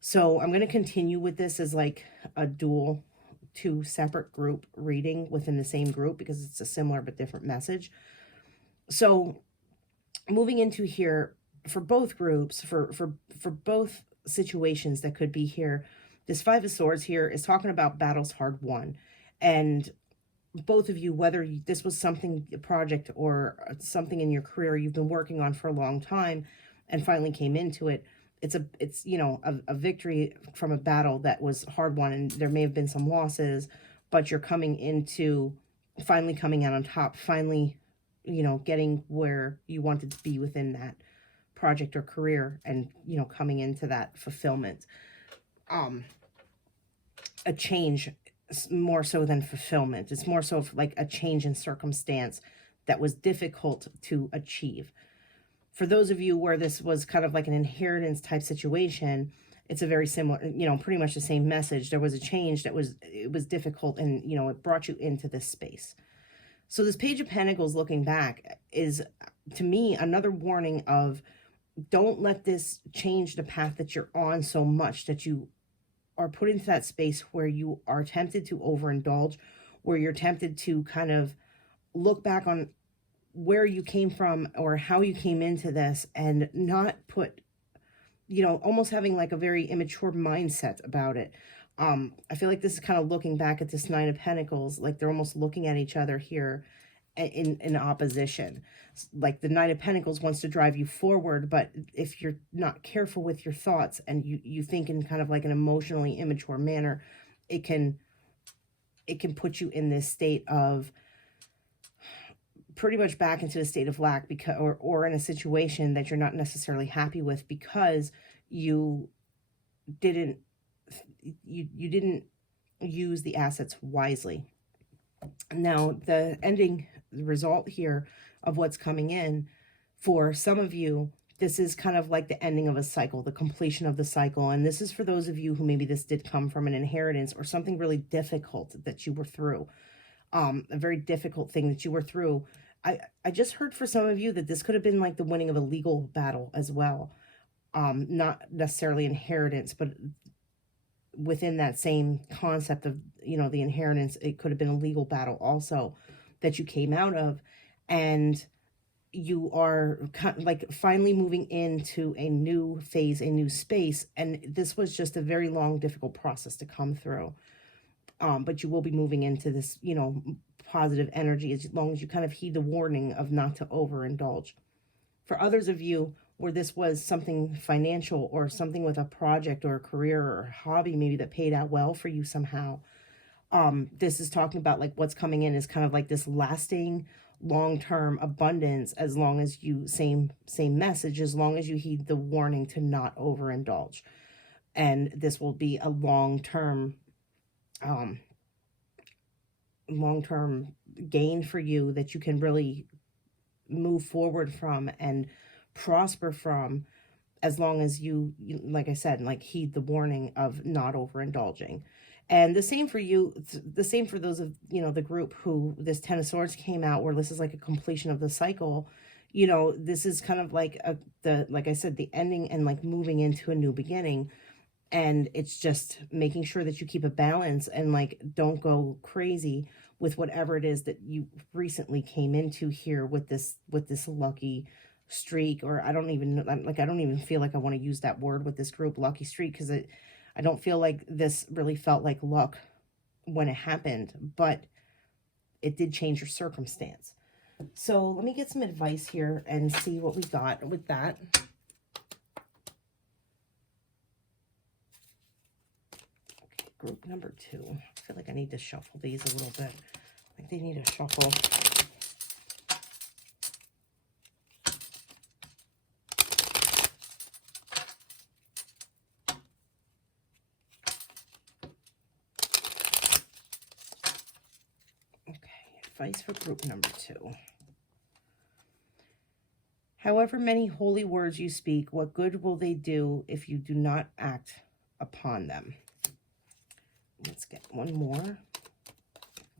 So I'm going to continue with this as like a dual, two separate group reading within the same group because it's a similar but different message. So moving into here for both groups, for both situations that could be here, this Five of Swords here is talking about battles hard won. And both of you, whether this was something, a project or something in your career you've been working on for a long time and finally came into it, it's you know, a victory from a battle that was hard won, and there may have been some losses, but you're coming into finally coming out on top, finally, you know, getting where you wanted to be within that project or career, and, you know, coming into that fulfillment. A change more so than fulfillment. It's more so like a change in circumstance that was difficult to achieve. For those of you where this was kind of like an inheritance type situation, it's a very similar, you know, pretty much the same message. There was a change that was difficult, and, you know, it brought you into this space. So this Page of Pentacles looking back is, to me, another warning of don't let this change the path that you're on so much that you are put into that space where you are tempted to overindulge, where you're tempted to kind of look back on where you came from or how you came into this and not put, you know, almost having like a very immature mindset about it. I feel like this is kind of looking back at this Nine of Pentacles, like they're almost looking at each other here in opposition. Like the Nine of Pentacles wants to drive you forward, but if you're not careful with your thoughts and you think in kind of like an emotionally immature manner, it can put you in this state of pretty much back into a state of lack, because or in a situation that you're not necessarily happy with because you didn't use the assets wisely. Now, the ending result here of what's coming in for some of you, this is kind of like the ending of a cycle, the completion of the cycle. And this is for those of you who maybe this did come from an inheritance or something really difficult that you were through, a very difficult thing that you were through. I just heard for some of you that this could have been like the winning of a legal battle as well. Not necessarily inheritance, but within that same concept of, the inheritance, it could have been a legal battle also that you came out of. And you are kind of like finally moving into a new phase, a new space. And this was just a very long, difficult process to come through. But you will be moving into this, positive energy as long as you kind of heed the warning of not to overindulge. For others of you, where this was something financial or something with a project or a career or a hobby maybe that paid out well for you somehow, this is talking about like what's coming in is kind of like this lasting long-term abundance, as long as you same message, as long as you heed the warning to not overindulge. And this will be a long-term gain for you that you can really move forward from and prosper from, as long as you, like I said, like heed the warning of not overindulging. And the same for you, the same for those of, the group who this Ten of Swords came out, where this is like a completion of the cycle. This is kind of like like I said, the ending and like moving into a new beginning. And it's just making sure that you keep a balance and like don't go crazy with whatever it is that you recently came into here with this lucky streak. Or I don't even feel like I want to use that word with this group, lucky streak, because I don't feel like this really felt like luck when it happened, but it did change your circumstance. So let me get some advice here and see what we got with that. Okay, group number 2. I feel like I need to shuffle these a little bit. I think they need a shuffle. Advice for group number 2. However many holy words you speak, what good will they do if you do not act upon them? Let's get one more,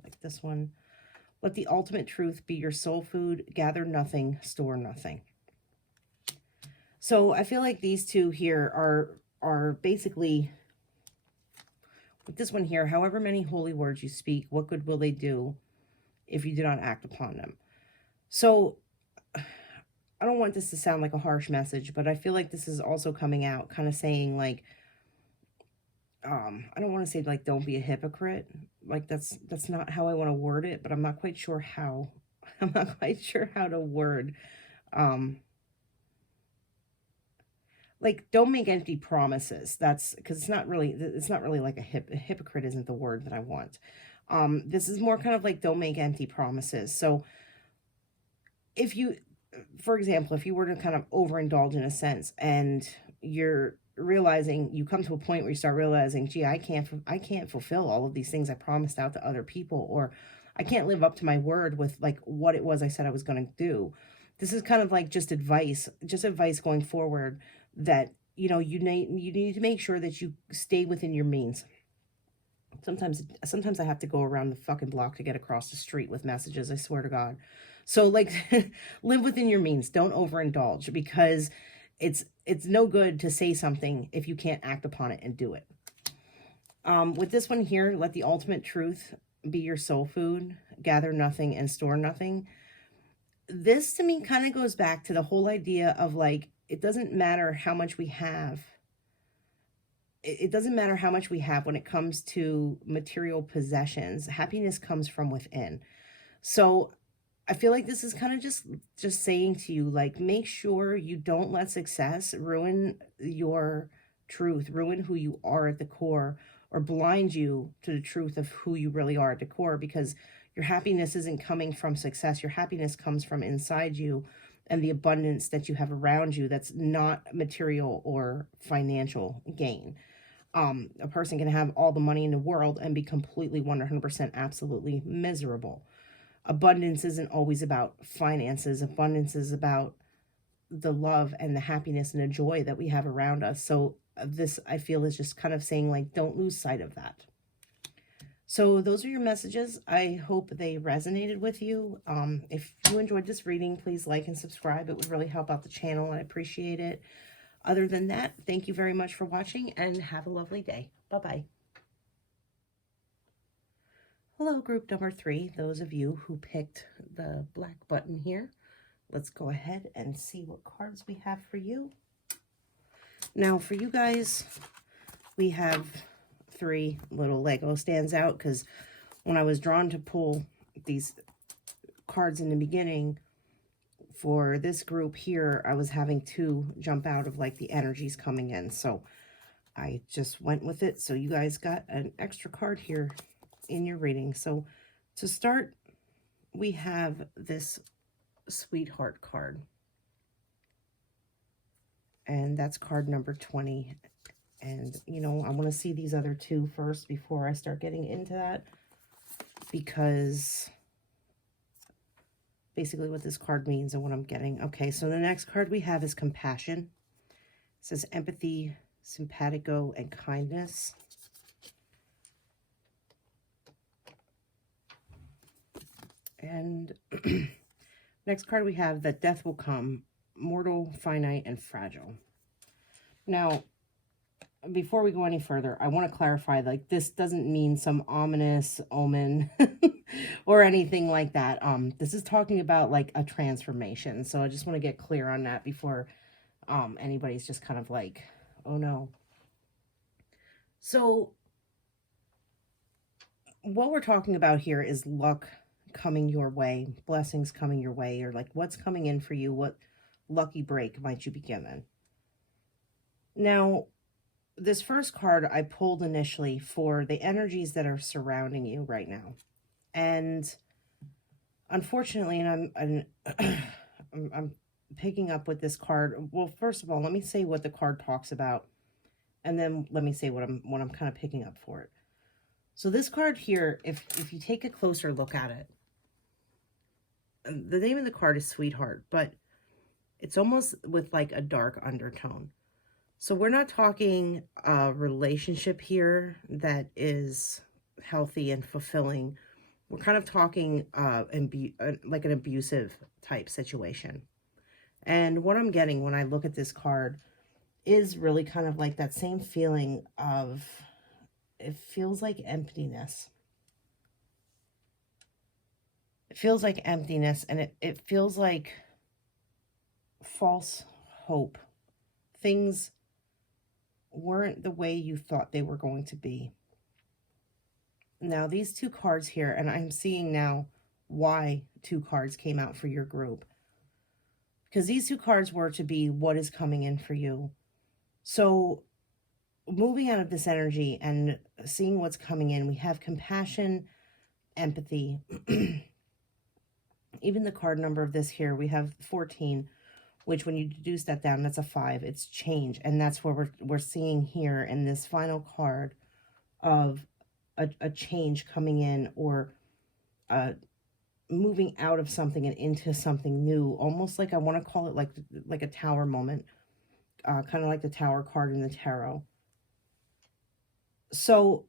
like this one. Let the ultimate truth be your soul food. Gather nothing, store nothing. So I feel like these two here are basically, with this one here, however many holy words you speak, what good will they do if you do not act upon them? So I don't want this to sound like a harsh message, but I feel like this is also coming out kind of saying like, I don't want to say like, don't be a hypocrite. Like that's not how I want to word it, but I'm not quite sure how. I'm not quite sure how to word. Like, don't make empty promises. That's because it's not really like a hypocrite isn't the word that I want. This is more kind of like, don't make empty promises. So if you, for example, if you were to kind of overindulge in a sense, and you're realizing, you come to a point where you start realizing, gee, I can't fulfill all of these things I promised out to other people, or I can't live up to my word with like what it was I said I was going to do. This is kind of like just advice going forward, that, you need to make sure that you stay within your means. Sometimes I have to go around the fucking block to get across the street with messages, I swear to God. So like, live within your means. Don't overindulge, because it's no good to say something if you can't act upon it and do it. With this one here, let the ultimate truth be your soul food. Gather nothing and store nothing. This to me kind of goes back to the whole idea of like, it doesn't matter how much we have. It doesn't matter how much we have when it comes to material possessions. Happiness comes from within. So I feel like this is kind of just saying to you, like, make sure you don't let success ruin your truth, ruin who you are at the core, or blind you to the truth of who you really are at the core, because your happiness isn't coming from success. Your happiness comes from inside you and the abundance that you have around you that's not material or financial gain. A person can have all the money in the world and be completely 100% absolutely miserable. Abundance isn't always about finances. Abundance is about the love and the happiness and the joy that we have around us. So this, I feel, is just kind of saying, like, don't lose sight of that. So those are your messages. I hope they resonated with you. If you enjoyed this reading, please like and subscribe. It would really help out the channel. I appreciate it. Other than that, thank you very much for watching and have a lovely day. Bye-bye. Hello, group number 3, those of you who picked the black button here. Let's go ahead and see what cards we have for you. Now, for you guys, we have 3 little Lego stands out, because when I was drawn to pull these cards in the beginning, for this group here, I was having 2 jump out of, like, the energies coming in. So I just went with it. So you guys got an extra card here in your reading. So to start, we have this Sweetheart card. And that's card number 20. And, you know, I want to see these other 2 first before I start getting into that, because basically what this card means and what I'm getting. Okay, so the next card we have is Compassion. It says empathy, simpatico, and kindness. And next card we have that death will come, mortal, finite, and fragile. Now, before we go any further, I want to clarify, like, this doesn't mean some ominous omen or anything like that. This is talking about, like, a transformation. So I just want to get clear on that before anybody's just kind of like, oh no. So what we're talking about here is luck coming your way, blessings coming your way, or like what's coming in for you, what lucky break might you be given. Now, this first card I pulled initially for the energies that are surrounding you right now. And unfortunately, and I'm picking up with this card. Well, first of all, let me say what the card talks about, and then let me say what I'm kind of picking up for it. So this card here, if you take a closer look at it, the name of the card is Sweetheart, but it's almost with like a dark undertone. So we're not talking a relationship here that is healthy and fulfilling. We're kind of talking like an abusive type situation. And what I'm getting when I look at this card is really kind of like that same feeling of, it feels like emptiness. It feels like emptiness, and it feels like false hope. Things weren't the way you thought they were going to be. Now, these 2 cards here, and I'm seeing now why 2 cards came out for your group. Because these 2 cards were to be what is coming in for you. So, moving out of this energy and seeing what's coming in, we have compassion, empathy. Even the card number of this here, we have 14, which when you deduce that down, that's a 5. It's change. And that's where we're seeing here in this final card of a change coming in, or moving out of something and into something new. Almost like, I want to call it like a tower moment, kind of like the Tower card in the tarot. So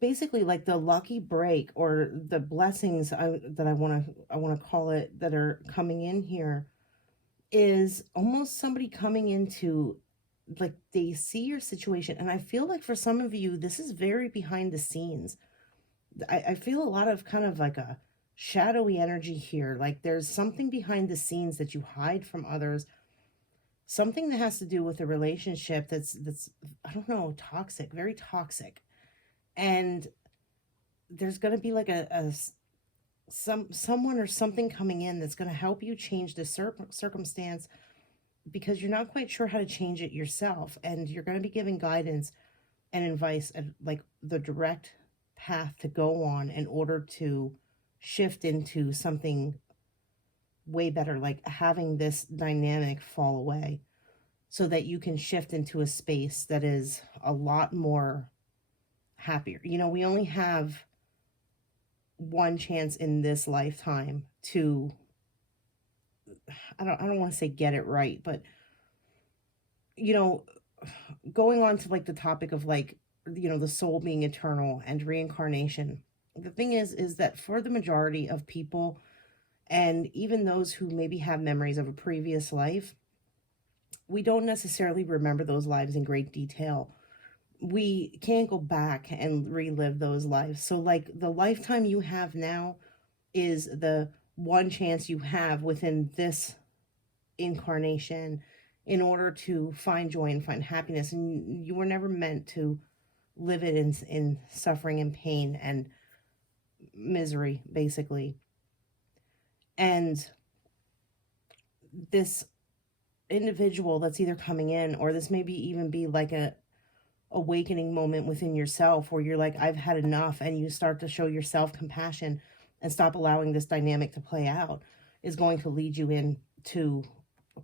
basically, like the lucky break or the blessings that I want to call it, that are coming in here, is almost somebody coming into, like, they see your situation. And I feel like for some of you, this is very behind the scenes. I feel a lot of kind of like a shadowy energy here. Like there's something behind the scenes that you hide from others. Something that has to do with a relationship that's I don't know, toxic, very toxic. And there's going to be like someone or something coming in that's going to help you change this circumstance, because you're not quite sure how to change it yourself. And you're going to be given guidance and advice, and like the direct path to go on in order to shift into something way better, like having this dynamic fall away. so that you can shift into a space that is a lot more happier. You know, we only have one chance in this lifetime to, I don't want to say get it right, but you know, going on to like the topic of like, you know, the soul being eternal and reincarnation. The thing is that for the majority of people, and even those who maybe have memories of a previous life, we don't necessarily remember those lives in great detail. We can't go back and relive those lives. So, like, the lifetime you have now is the one chance you have within this incarnation in order to find joy and find happiness. And you were never meant to live it in suffering and pain and misery, basically. And this individual that's either coming in, or this maybe even be like a awakening moment within yourself where you're like, I've had enough, and you start to show yourself compassion and stop allowing this dynamic to play out, is going to lead you in to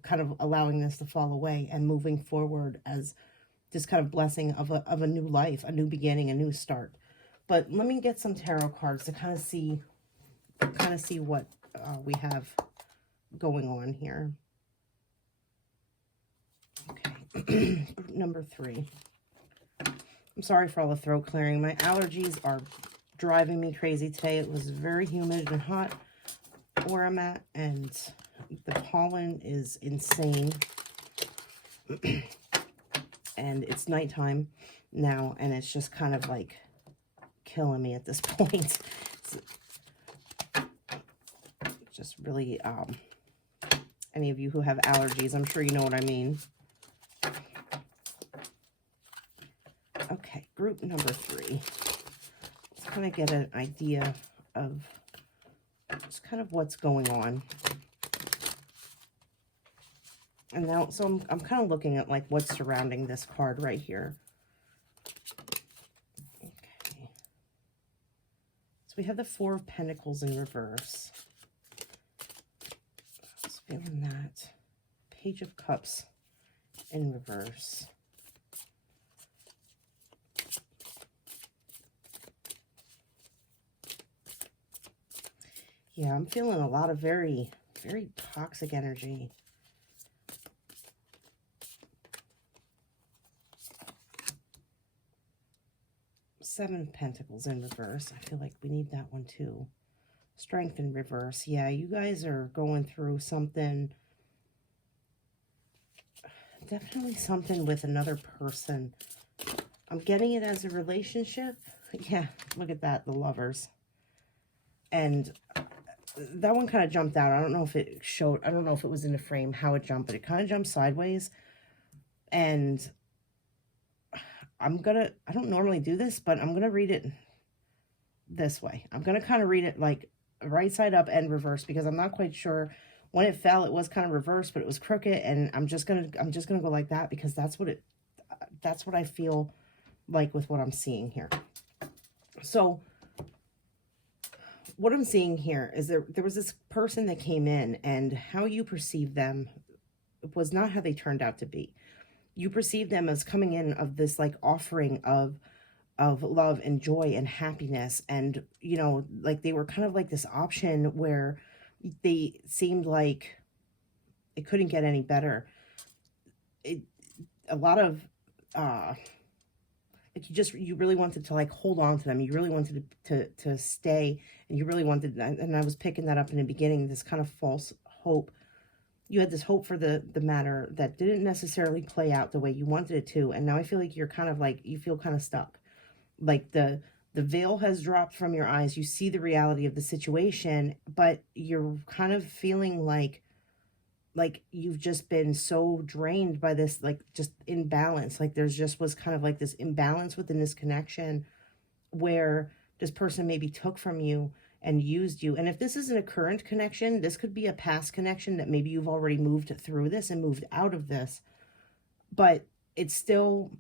kind of allowing this to fall away and moving forward as this kind of blessing of a new life, a new beginning, a new start. But let me get some tarot cards to kind of see what we have going on here. Okay, group number 3. I'm sorry for all the throat clearing. My allergies are driving me crazy today. It was very humid and hot where I'm at, and the pollen is insane. And it's nighttime now, and it's just kind of like killing me at this point. It's just really, any of you who have allergies, I'm sure you know what I mean. Okay, group number 3. Let's kind of get an idea of just kind of what's going on. And now, so I'm kind of looking at like what's surrounding this card right here. Okay. So we have the 4 of Pentacles in reverse. I was feeling that. Page of Cups in reverse. Yeah, I'm feeling a lot of very, very toxic energy. Seven of Pentacles in reverse. I feel like we need that one too. Strength in reverse. Yeah, you guys are going through something. Definitely something with another person. I'm getting it as a relationship. Yeah, look at that, the Lovers. And that one kind of jumped out. I don't know if it showed, I don't know if it was in the frame, how it jumped, but it kind of jumped sideways. And I don't normally do this, but I'm going to read it this way. I'm going to kind of read it like right side up and reverse, because I'm not quite sure. When it fell, it was kind of reversed, but it was crooked, and I'm just going to go like that, because that's what I feel like with what I'm seeing here. So what I'm seeing here is there was this person that came in, and how you perceive them was not how they turned out to be. You perceive them as coming in of this like offering of love and joy and happiness, and you know, like they were kind of like this option where they seemed like it couldn't get any better. A lot of like you really wanted to like hold on to them. You really wanted to stay, and you really wanted, and I was picking that up in the beginning, this kind of false hope. You had this hope for the matter that didn't necessarily play out the way you wanted it to, and now I feel like you're kind of like, you feel kind of stuck. Like the veil has dropped from your eyes. You see the reality of the situation, but you're kind of feeling like you've just been so drained by this, like just imbalance. Like there's just was kind of like this imbalance within this connection where this person maybe took from you and used you. And if this isn't a current connection, this could be a past connection that maybe you've already moved through this and moved out of this, but it's still,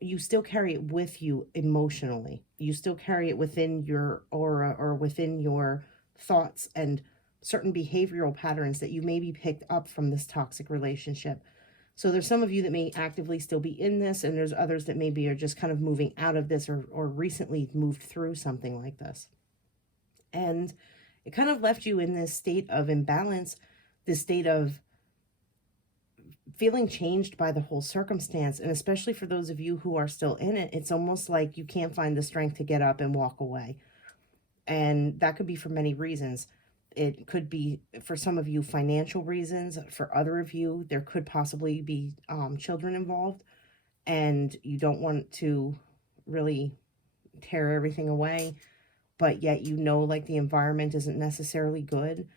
you still carry it with you emotionally. You still carry it within your aura or within your thoughts and certain behavioral patterns that you maybe picked up from this toxic relationship. So there's some of you that may actively still be in this, and there's others that maybe are just kind of moving out of this, or recently moved through something like this. And it kind of left you in this state of imbalance, this state of feeling changed by the whole circumstance. And especially for those of you who are still in it, it's almost like you can't find the strength to get up and walk away. And that could be for many reasons. It could be, for some of you, financial reasons. For other of you, there could possibly be children involved, and you don't want to really tear everything away, but yet you know, like, the environment isn't necessarily good.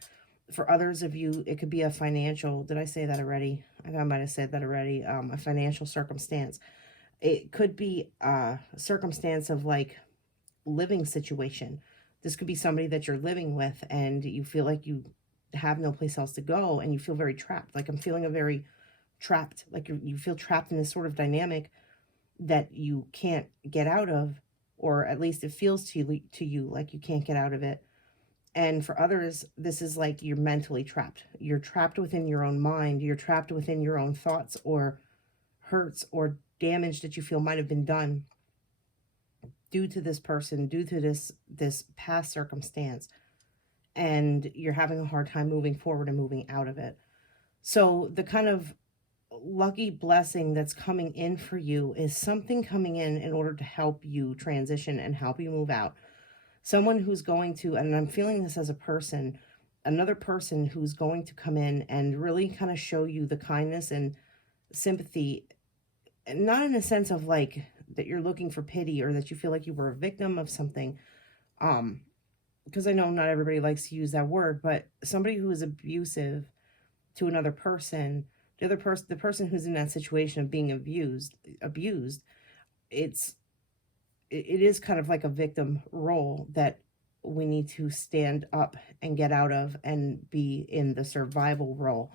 For others of you, it could be a financial, did I say that already? I think I might have said that already. A financial circumstance. It could be a circumstance of, like, living situation. This could be somebody that you're living with, and you feel like you have no place else to go, and you feel very trapped. Like, I'm feeling a very trapped, like you feel trapped in this sort of dynamic that you can't get out of, or at least it feels to you like you can't get out of it. And for others, this is like you're mentally trapped. You're trapped within your own mind. You're trapped within your own thoughts, or hurts or damage that you feel might have been done due to this person, due to this past circumstance. And you're having a hard time moving forward and moving out of it. So the kind of lucky blessing that's coming in for you is something coming in order to help you transition and help you move out. Someone who's going to, and I'm feeling this as a person, another person who's going to come in and really kind of show you the kindness and sympathy, not in a sense of like that you're looking for pity or that you feel like you were a victim of something, because I know not everybody likes to use that word, but somebody who is abusive to another person, the person who's in that situation of being abused, it is kind of like a victim role that we need to stand up and get out of and be in the survival role,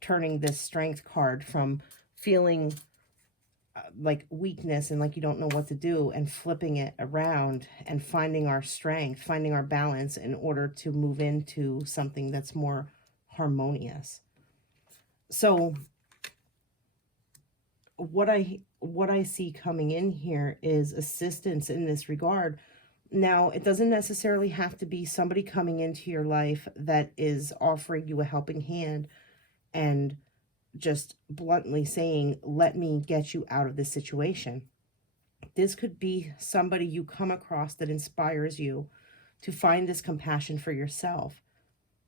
turning this strength card from feeling like weakness and like you don't know what to do, and flipping it around and finding our strength, finding our balance in order to move into something that's more harmonious. So what I see coming in here is assistance in this regard. Now, it doesn't necessarily have to be somebody coming into your life that is offering you a helping hand and just bluntly saying, let me get you out of this situation. This could be somebody you come across that inspires you to find this compassion for yourself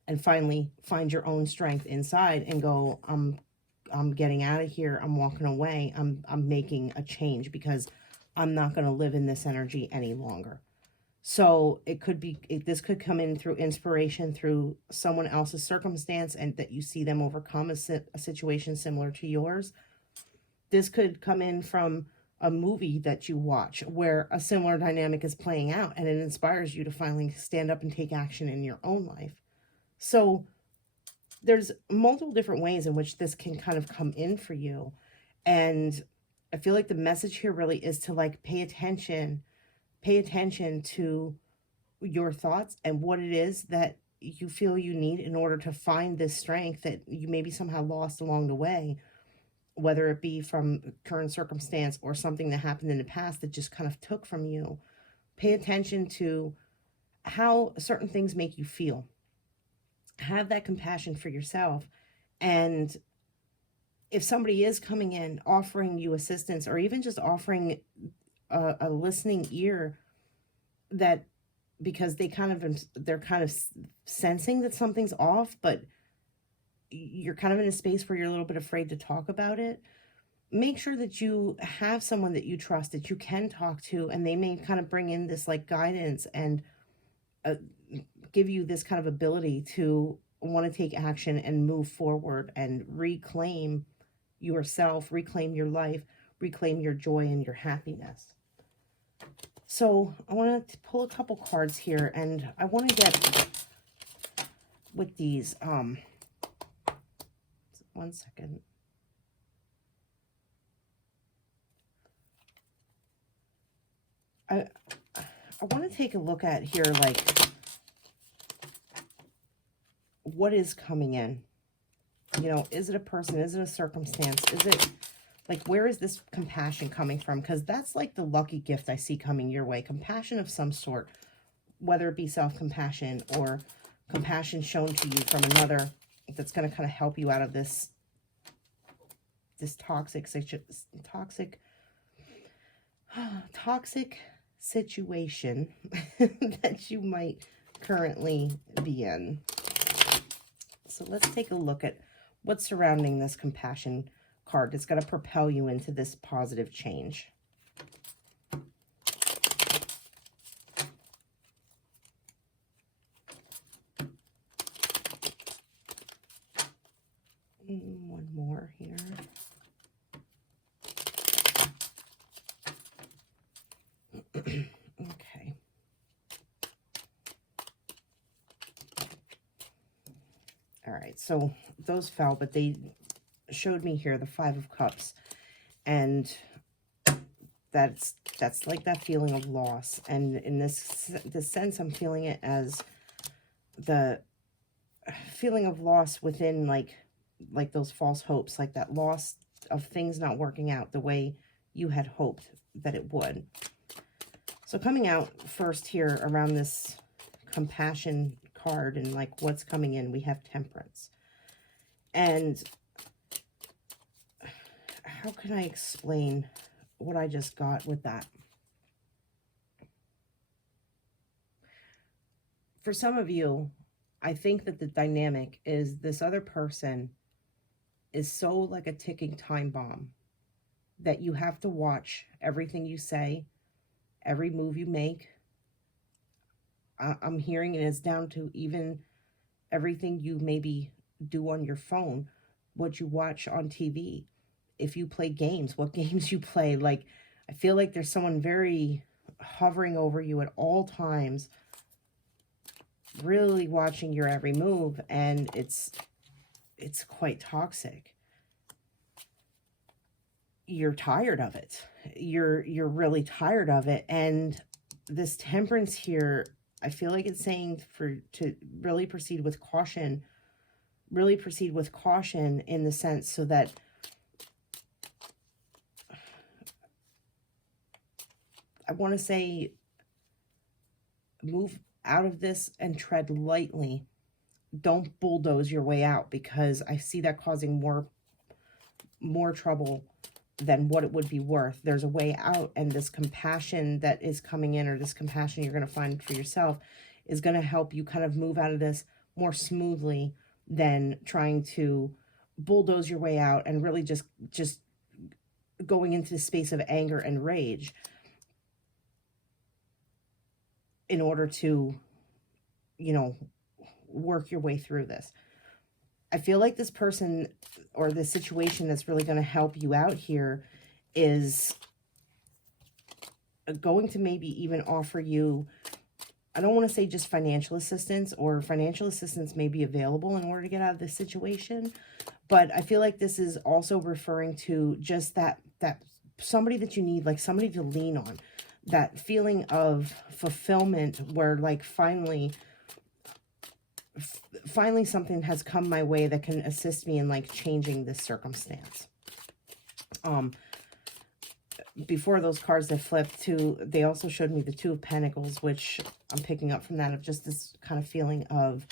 and finally find your own strength inside and go, I'm getting out of here. I'm walking away. I'm making a change because I'm not going to live in this energy any longer. So it could be, this could come in through inspiration, through someone else's circumstance, and that you see them overcome a situation similar to yours. This could come in from a movie that you watch where a similar dynamic is playing out, and it inspires you to finally stand up and take action in your own life. So there's multiple different ways in which this can kind of come in for you. And I feel like the message here really is to like pay attention to your thoughts and what it is that you feel you need in order to find this strength that you maybe somehow lost along the way, whether it be from current circumstance or something that happened in the past that just kind of took from you. Pay attention to how certain things make you feel. Have that compassion for yourself. And if somebody is coming in offering you assistance, or even just offering a listening ear, that because they're kind of sensing that something's off, but you're kind of in a space where you're a little bit afraid to talk about it, make sure that you have someone that you trust, that you can talk to, and they may kind of bring in this like guidance and give you this kind of ability to want to take action and move forward and reclaim yourself, reclaim your life, reclaim your joy and your happiness. So I want to pull a couple cards here, and I want to get with these. One second. I want to take a look at here, like, what is coming in. You know, is it a person? Is it a circumstance? Is it, like, where is this compassion coming from? Because that's like the lucky gift I see coming your way. Compassion of some sort, whether it be self-compassion or compassion shown to you from another, that's going to kind of help you out of this toxic situation that you might currently be in. So let's take a look at what's surrounding this compassion card that's going to propel you into this positive change. One more here. Okay. All right, so those fell, but they showed me here the Five of Cups, and that's like that feeling of loss. And in this sense, I'm feeling it as the feeling of loss within like those false hopes, like that loss of things not working out the way you had hoped that it would. So coming out first here around this compassion card and like what's coming in, we have Temperance. And how can I explain what I just got with that? For some of you, I think that the dynamic is this other person is so like a ticking time bomb that you have to watch everything you say, every move you make. I'm hearing it is down to even everything you maybe do on your phone, what you watch on TV, if you play games, what games you play. Like, I feel like there's someone very hovering over you at all times, really watching your every move, and it's quite toxic. You're tired of it. You're really tired of it. And this Temperance here, I feel like it's saying to really proceed with caution. Really proceed with caution in the sense so that I want to say move out of this and tread lightly. Don't bulldoze your way out, because I see that causing more trouble than what it would be worth. There's a way out, and this compassion that is coming in, or this compassion you're going to find for yourself, is going to help you kind of move out of this more smoothly than trying to bulldoze your way out and really just going into the space of anger and rage in order to, you know, work your way through this. I feel like this person or this situation that's really going to help you out here is going to maybe even offer you, I don't want to say just financial assistance, or financial assistance may be available in order to get out of this situation, but I feel like this is also referring to just that somebody that you need, like somebody to lean on, that feeling of fulfillment where like finally something has come my way that can assist me in like changing this circumstance. Before those cards that flipped too, they also showed me the Two of Pentacles, which I'm picking up from that, of just this kind of feeling of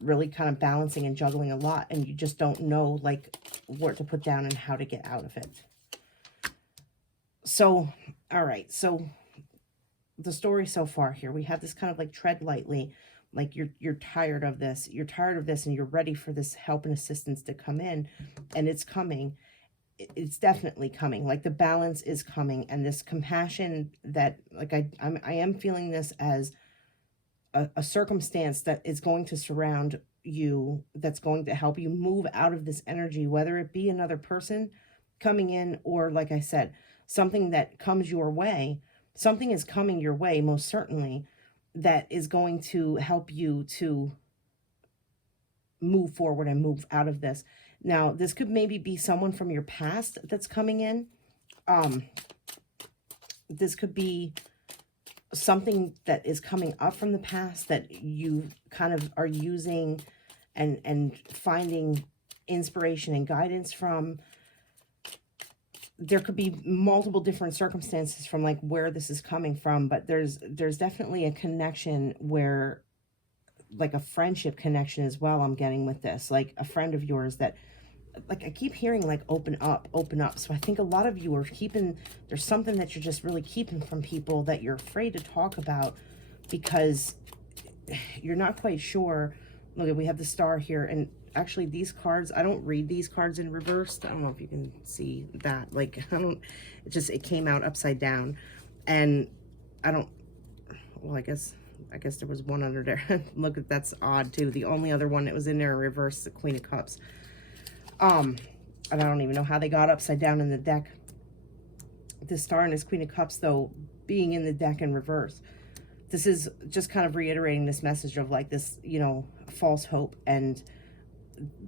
really kind of balancing and juggling a lot, and you just don't know like what to put down and how to get out of it. So, all right, so the story so far here, we have this kind of like tread lightly, like you're tired of this, and you're ready for this help and assistance to come in, and it's coming. It's definitely coming. Like the balance is coming, and this compassion that like I am feeling this as a circumstance that is going to surround you, that's going to help you move out of this energy, whether it be another person coming in, or like I said, something that comes your way. Something is coming your way, most certainly, that is going to help you to move forward and move out of this. Now, this could maybe be someone from your past that's coming in. This could be something that is coming up from the past that you kind of are using and finding inspiration and guidance from. There could be multiple different circumstances from like where this is coming from, but there's definitely a connection where, like a friendship connection as well, I'm getting with this, like a friend of yours that, like, I keep hearing like open up. So I think a lot of you are keeping, there's something that you're just really keeping from people that you're afraid to talk about because you're not quite sure. Look, we have the star here, and actually these cards, I don't read these cards in reverse. I don't know if you can see that. Like, it came out upside down, and I don't, well, I guess there was one under there. Look, that's odd too. The only other one that was in there in reverse is the Queen of Cups. And I don't even know how they got upside down in the deck. The star and this Queen of Cups, though, being in the deck in reverse. This is just kind of reiterating this message of like this, you know, false hope and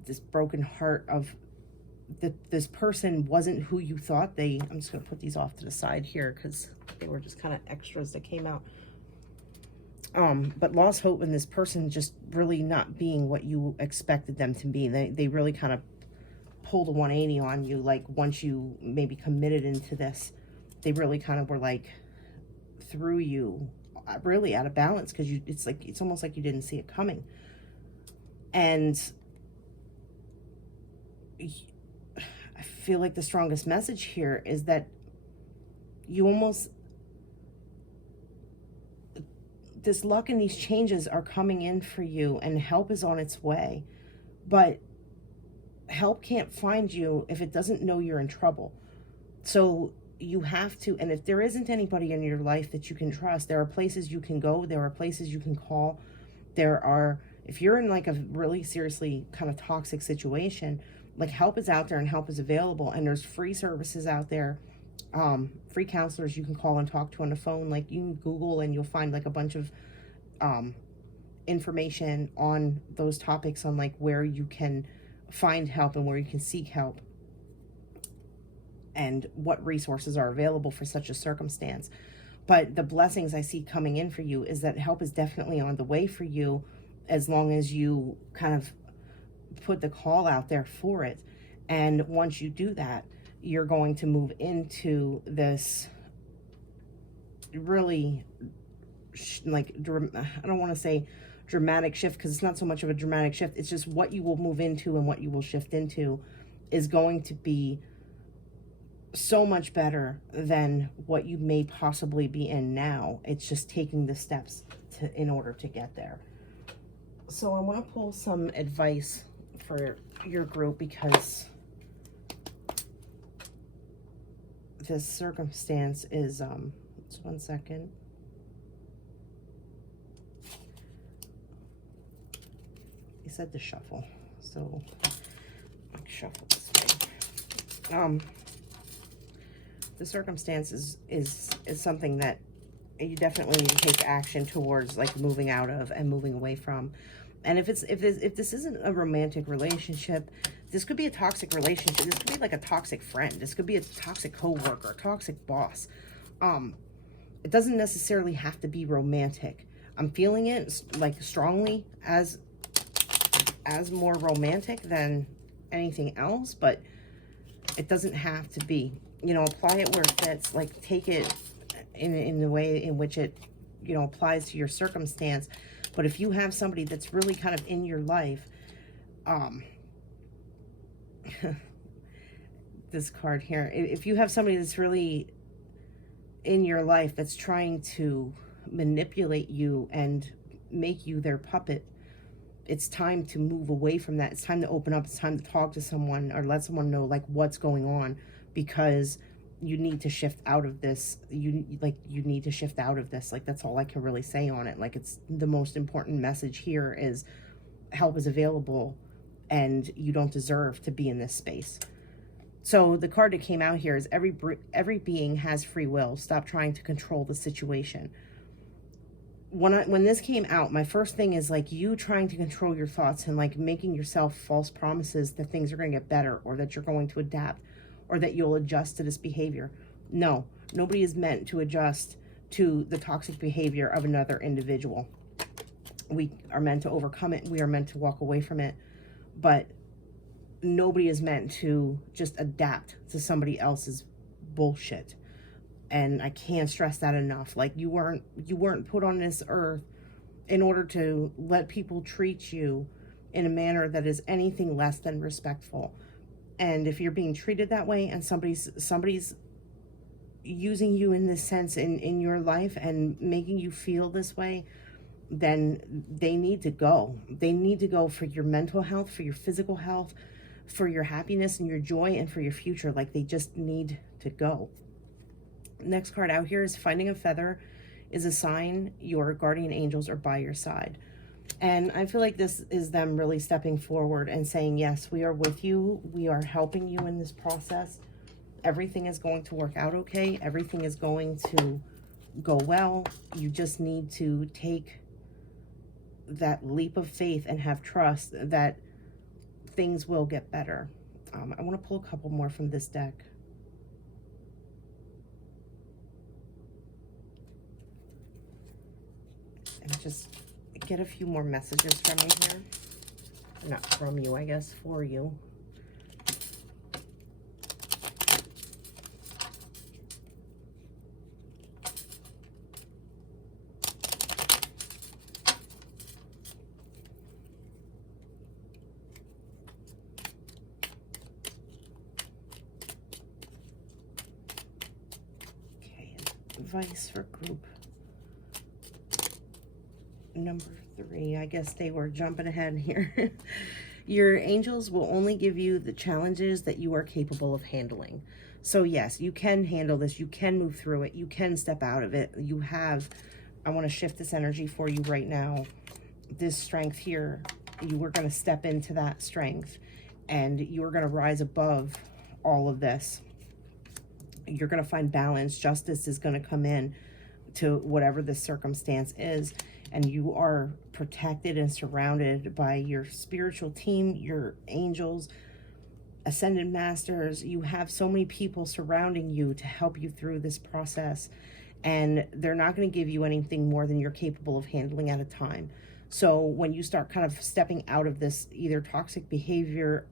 this broken heart of this person wasn't who you thought they, I'm just going to put these off to the side here because they were just kind of extras that came out. But lost hope in this person just really not being what you expected them to be. They really kind of pulled a 180 on you. Like once you maybe committed into this, they really kind of were like threw you really out of balance because it's almost like you didn't see it coming. And I feel like the strongest message here is that you almost, this luck and these changes are coming in for you and help is on its way, but help can't find you if it doesn't know you're in trouble. So you have to, and if there isn't anybody in your life that you can trust, there are places you can go, there are places you can call. There are, if you're in like a really seriously kind of toxic situation, like help is out there and help is available, and there's free services out there, free counselors you can call and talk to on the phone. Like you can Google and you'll find like a bunch of information on those topics on like where you can find help and where you can seek help and what resources are available for such a circumstance. But the blessings I see coming in for you is that help is definitely on the way for you, as long as you kind of put the call out there for it. And once you do that, you're going to move into this really like, I don't want to say dramatic shift, because it's not so much of a dramatic shift. It's just what you will move into and what you will shift into is going to be so much better than what you may possibly be in now. It's just taking the steps in order to get there. So I want to pull some advice for your group, because this circumstance is, just one second. He said to shuffle, so I'll shuffle this way. The circumstance is something that you definitely need to take action towards, like moving out of and moving away from. And if this isn't a romantic relationship, this could be a toxic relationship. This could be like a toxic friend. This could be a toxic coworker, a toxic boss. It doesn't necessarily have to be romantic. I'm feeling it like strongly as more romantic than anything else, but it doesn't have to be. You know, apply it where it fits. Like take it in the way in which it, you know, applies to your circumstance. But if you have somebody that's really kind of in your life, this card here, if you have somebody that's really in your life that's trying to manipulate you and make you their puppet, it's time to move away from that. It's time to open up. It's time to talk to someone or let someone know like what's going on, because you need to shift out of this. You need to shift out of this. Like, that's all I can really say on it. Like, it's the most important message here is help is available and you don't deserve to be in this space. So the card that came out here is every being has free will. Stop trying to control the situation. When this came out, my first thing is like you trying to control your thoughts and like making yourself false promises that things are going to get better, or that you're going to adapt, or that you'll adjust to this behavior. No, nobody is meant to adjust to the toxic behavior of another individual. We are meant to overcome it. We are meant to walk away from it. But nobody is meant to just adapt to somebody else's bullshit. And I can't stress that enough. Like, you weren't put on this earth in order to let people treat you in a manner that is anything less than respectful. And if you're being treated that way, and somebody's using you in this sense in your life and making you feel this way, then they need to go. They need to go for your mental health, for your physical health, for your happiness and your joy, and for your future. Like, they just need to go. Next card out here is Finding a Feather is a sign your guardian angels are by your side. And I feel like this is them really stepping forward and saying, yes, we are with you. We are helping you in this process. Everything is going to work out okay. Everything is going to go well. You just need to take that leap of faith and have trust that things will get better. I want to pull a couple more from this deck. And just get a few more messages from me here. Not from you, I guess, for you. Okay, advice for group number 3. I guess they were jumping ahead here. Your angels will only give you the challenges that you are capable of handling. So yes, you can handle this. You can move through it. You can step out of it. You have, I want to shift this energy for you right now. This strength here, you are going to step into that strength, and you are going to rise above all of this. You're going to find balance. Justice is going to come in to whatever the circumstance is. And you are protected and surrounded by your spiritual team, your angels, ascended masters. You have so many people surrounding you to help you through this process. And they're not going to give you anything more than you're capable of handling at a time. So when you start kind of stepping out of this, either toxic behavior,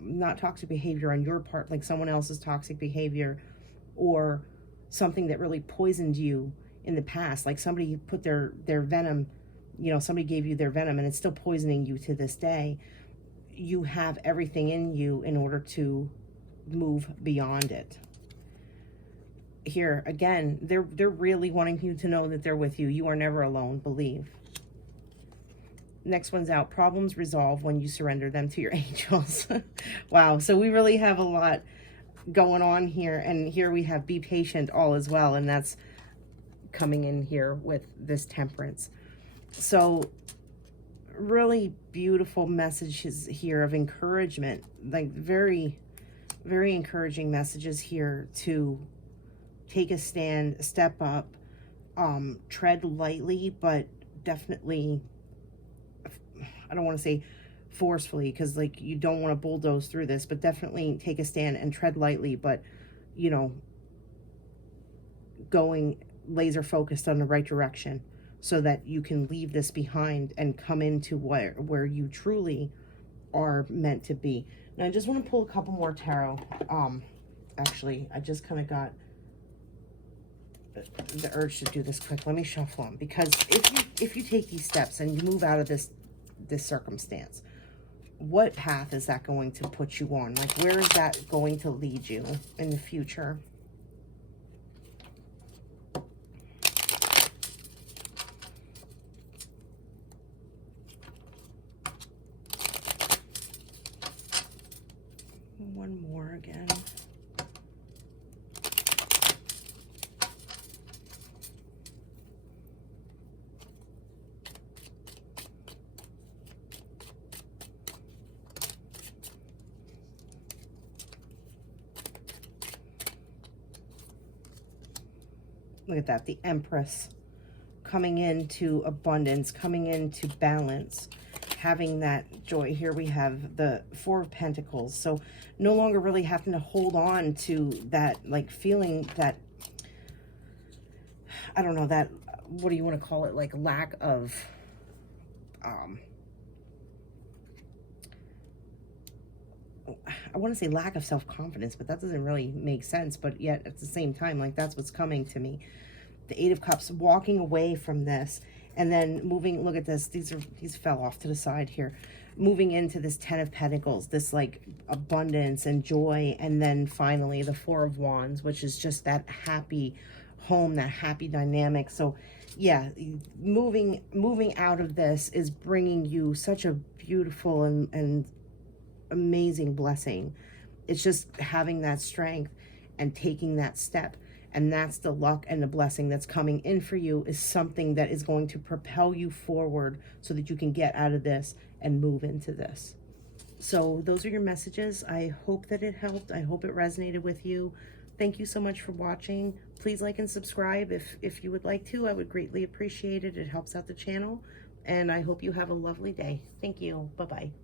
not toxic behavior on your part, like someone else's toxic behavior, or something that really poisoned you in the past, like somebody put their venom, you know, somebody gave you their venom and it's still poisoning you to this day. You have everything in you in order to move beyond it. Here again, they're really wanting you to know that they're with you. You are never alone, believe. Next one's out. Problems resolve when you surrender them to your angels. Wow, so we really have a lot going on here, and here we have be patient all as well, and that's coming in here with this Temperance. So really beautiful messages here of encouragement, like very, very encouraging messages here to take a stand, step up, tread lightly, but definitely, I don't want to say forcefully, because like you don't want to bulldoze through this, but definitely take a stand and tread lightly, but you know, going laser focused on the right direction so that you can leave this behind and come into where you truly are meant to be. Now I just want to pull a couple more tarot. Actually, I just kind of got the urge to do this quick. Let me shuffle them, because if you take these steps and you move out of this circumstance, what path is that going to put you on? Like, where is that going to lead you in the future? One more again. Look at that, the Empress coming into abundance, coming into balance, having that joy. Here we have the Four of Pentacles. So no longer really having to hold on to that, like feeling that, I don't know, that, what do you want to call it? Like lack of, I want to say lack of self-confidence, but that doesn't really make sense. But yet at the same time, like, that's what's coming to me. The Eight of Cups, walking away from this and then moving, look at this, these fell off to the side here, moving into this Ten of Pentacles, this like abundance and joy, and then finally the Four of Wands, which is just that happy home, that happy dynamic. So yeah, moving out of this is bringing you such a beautiful and amazing blessing. It's just having that strength and taking that step. And that's the luck and the blessing that's coming in for you, is something that is going to propel you forward so that you can get out of this and move into this. So those are your messages. I hope that it helped. I hope it resonated with you. Thank you so much for watching. Please like and subscribe if you would like to. I would greatly appreciate it. It helps out the channel. And I hope you have a lovely day. Thank you. Bye-bye.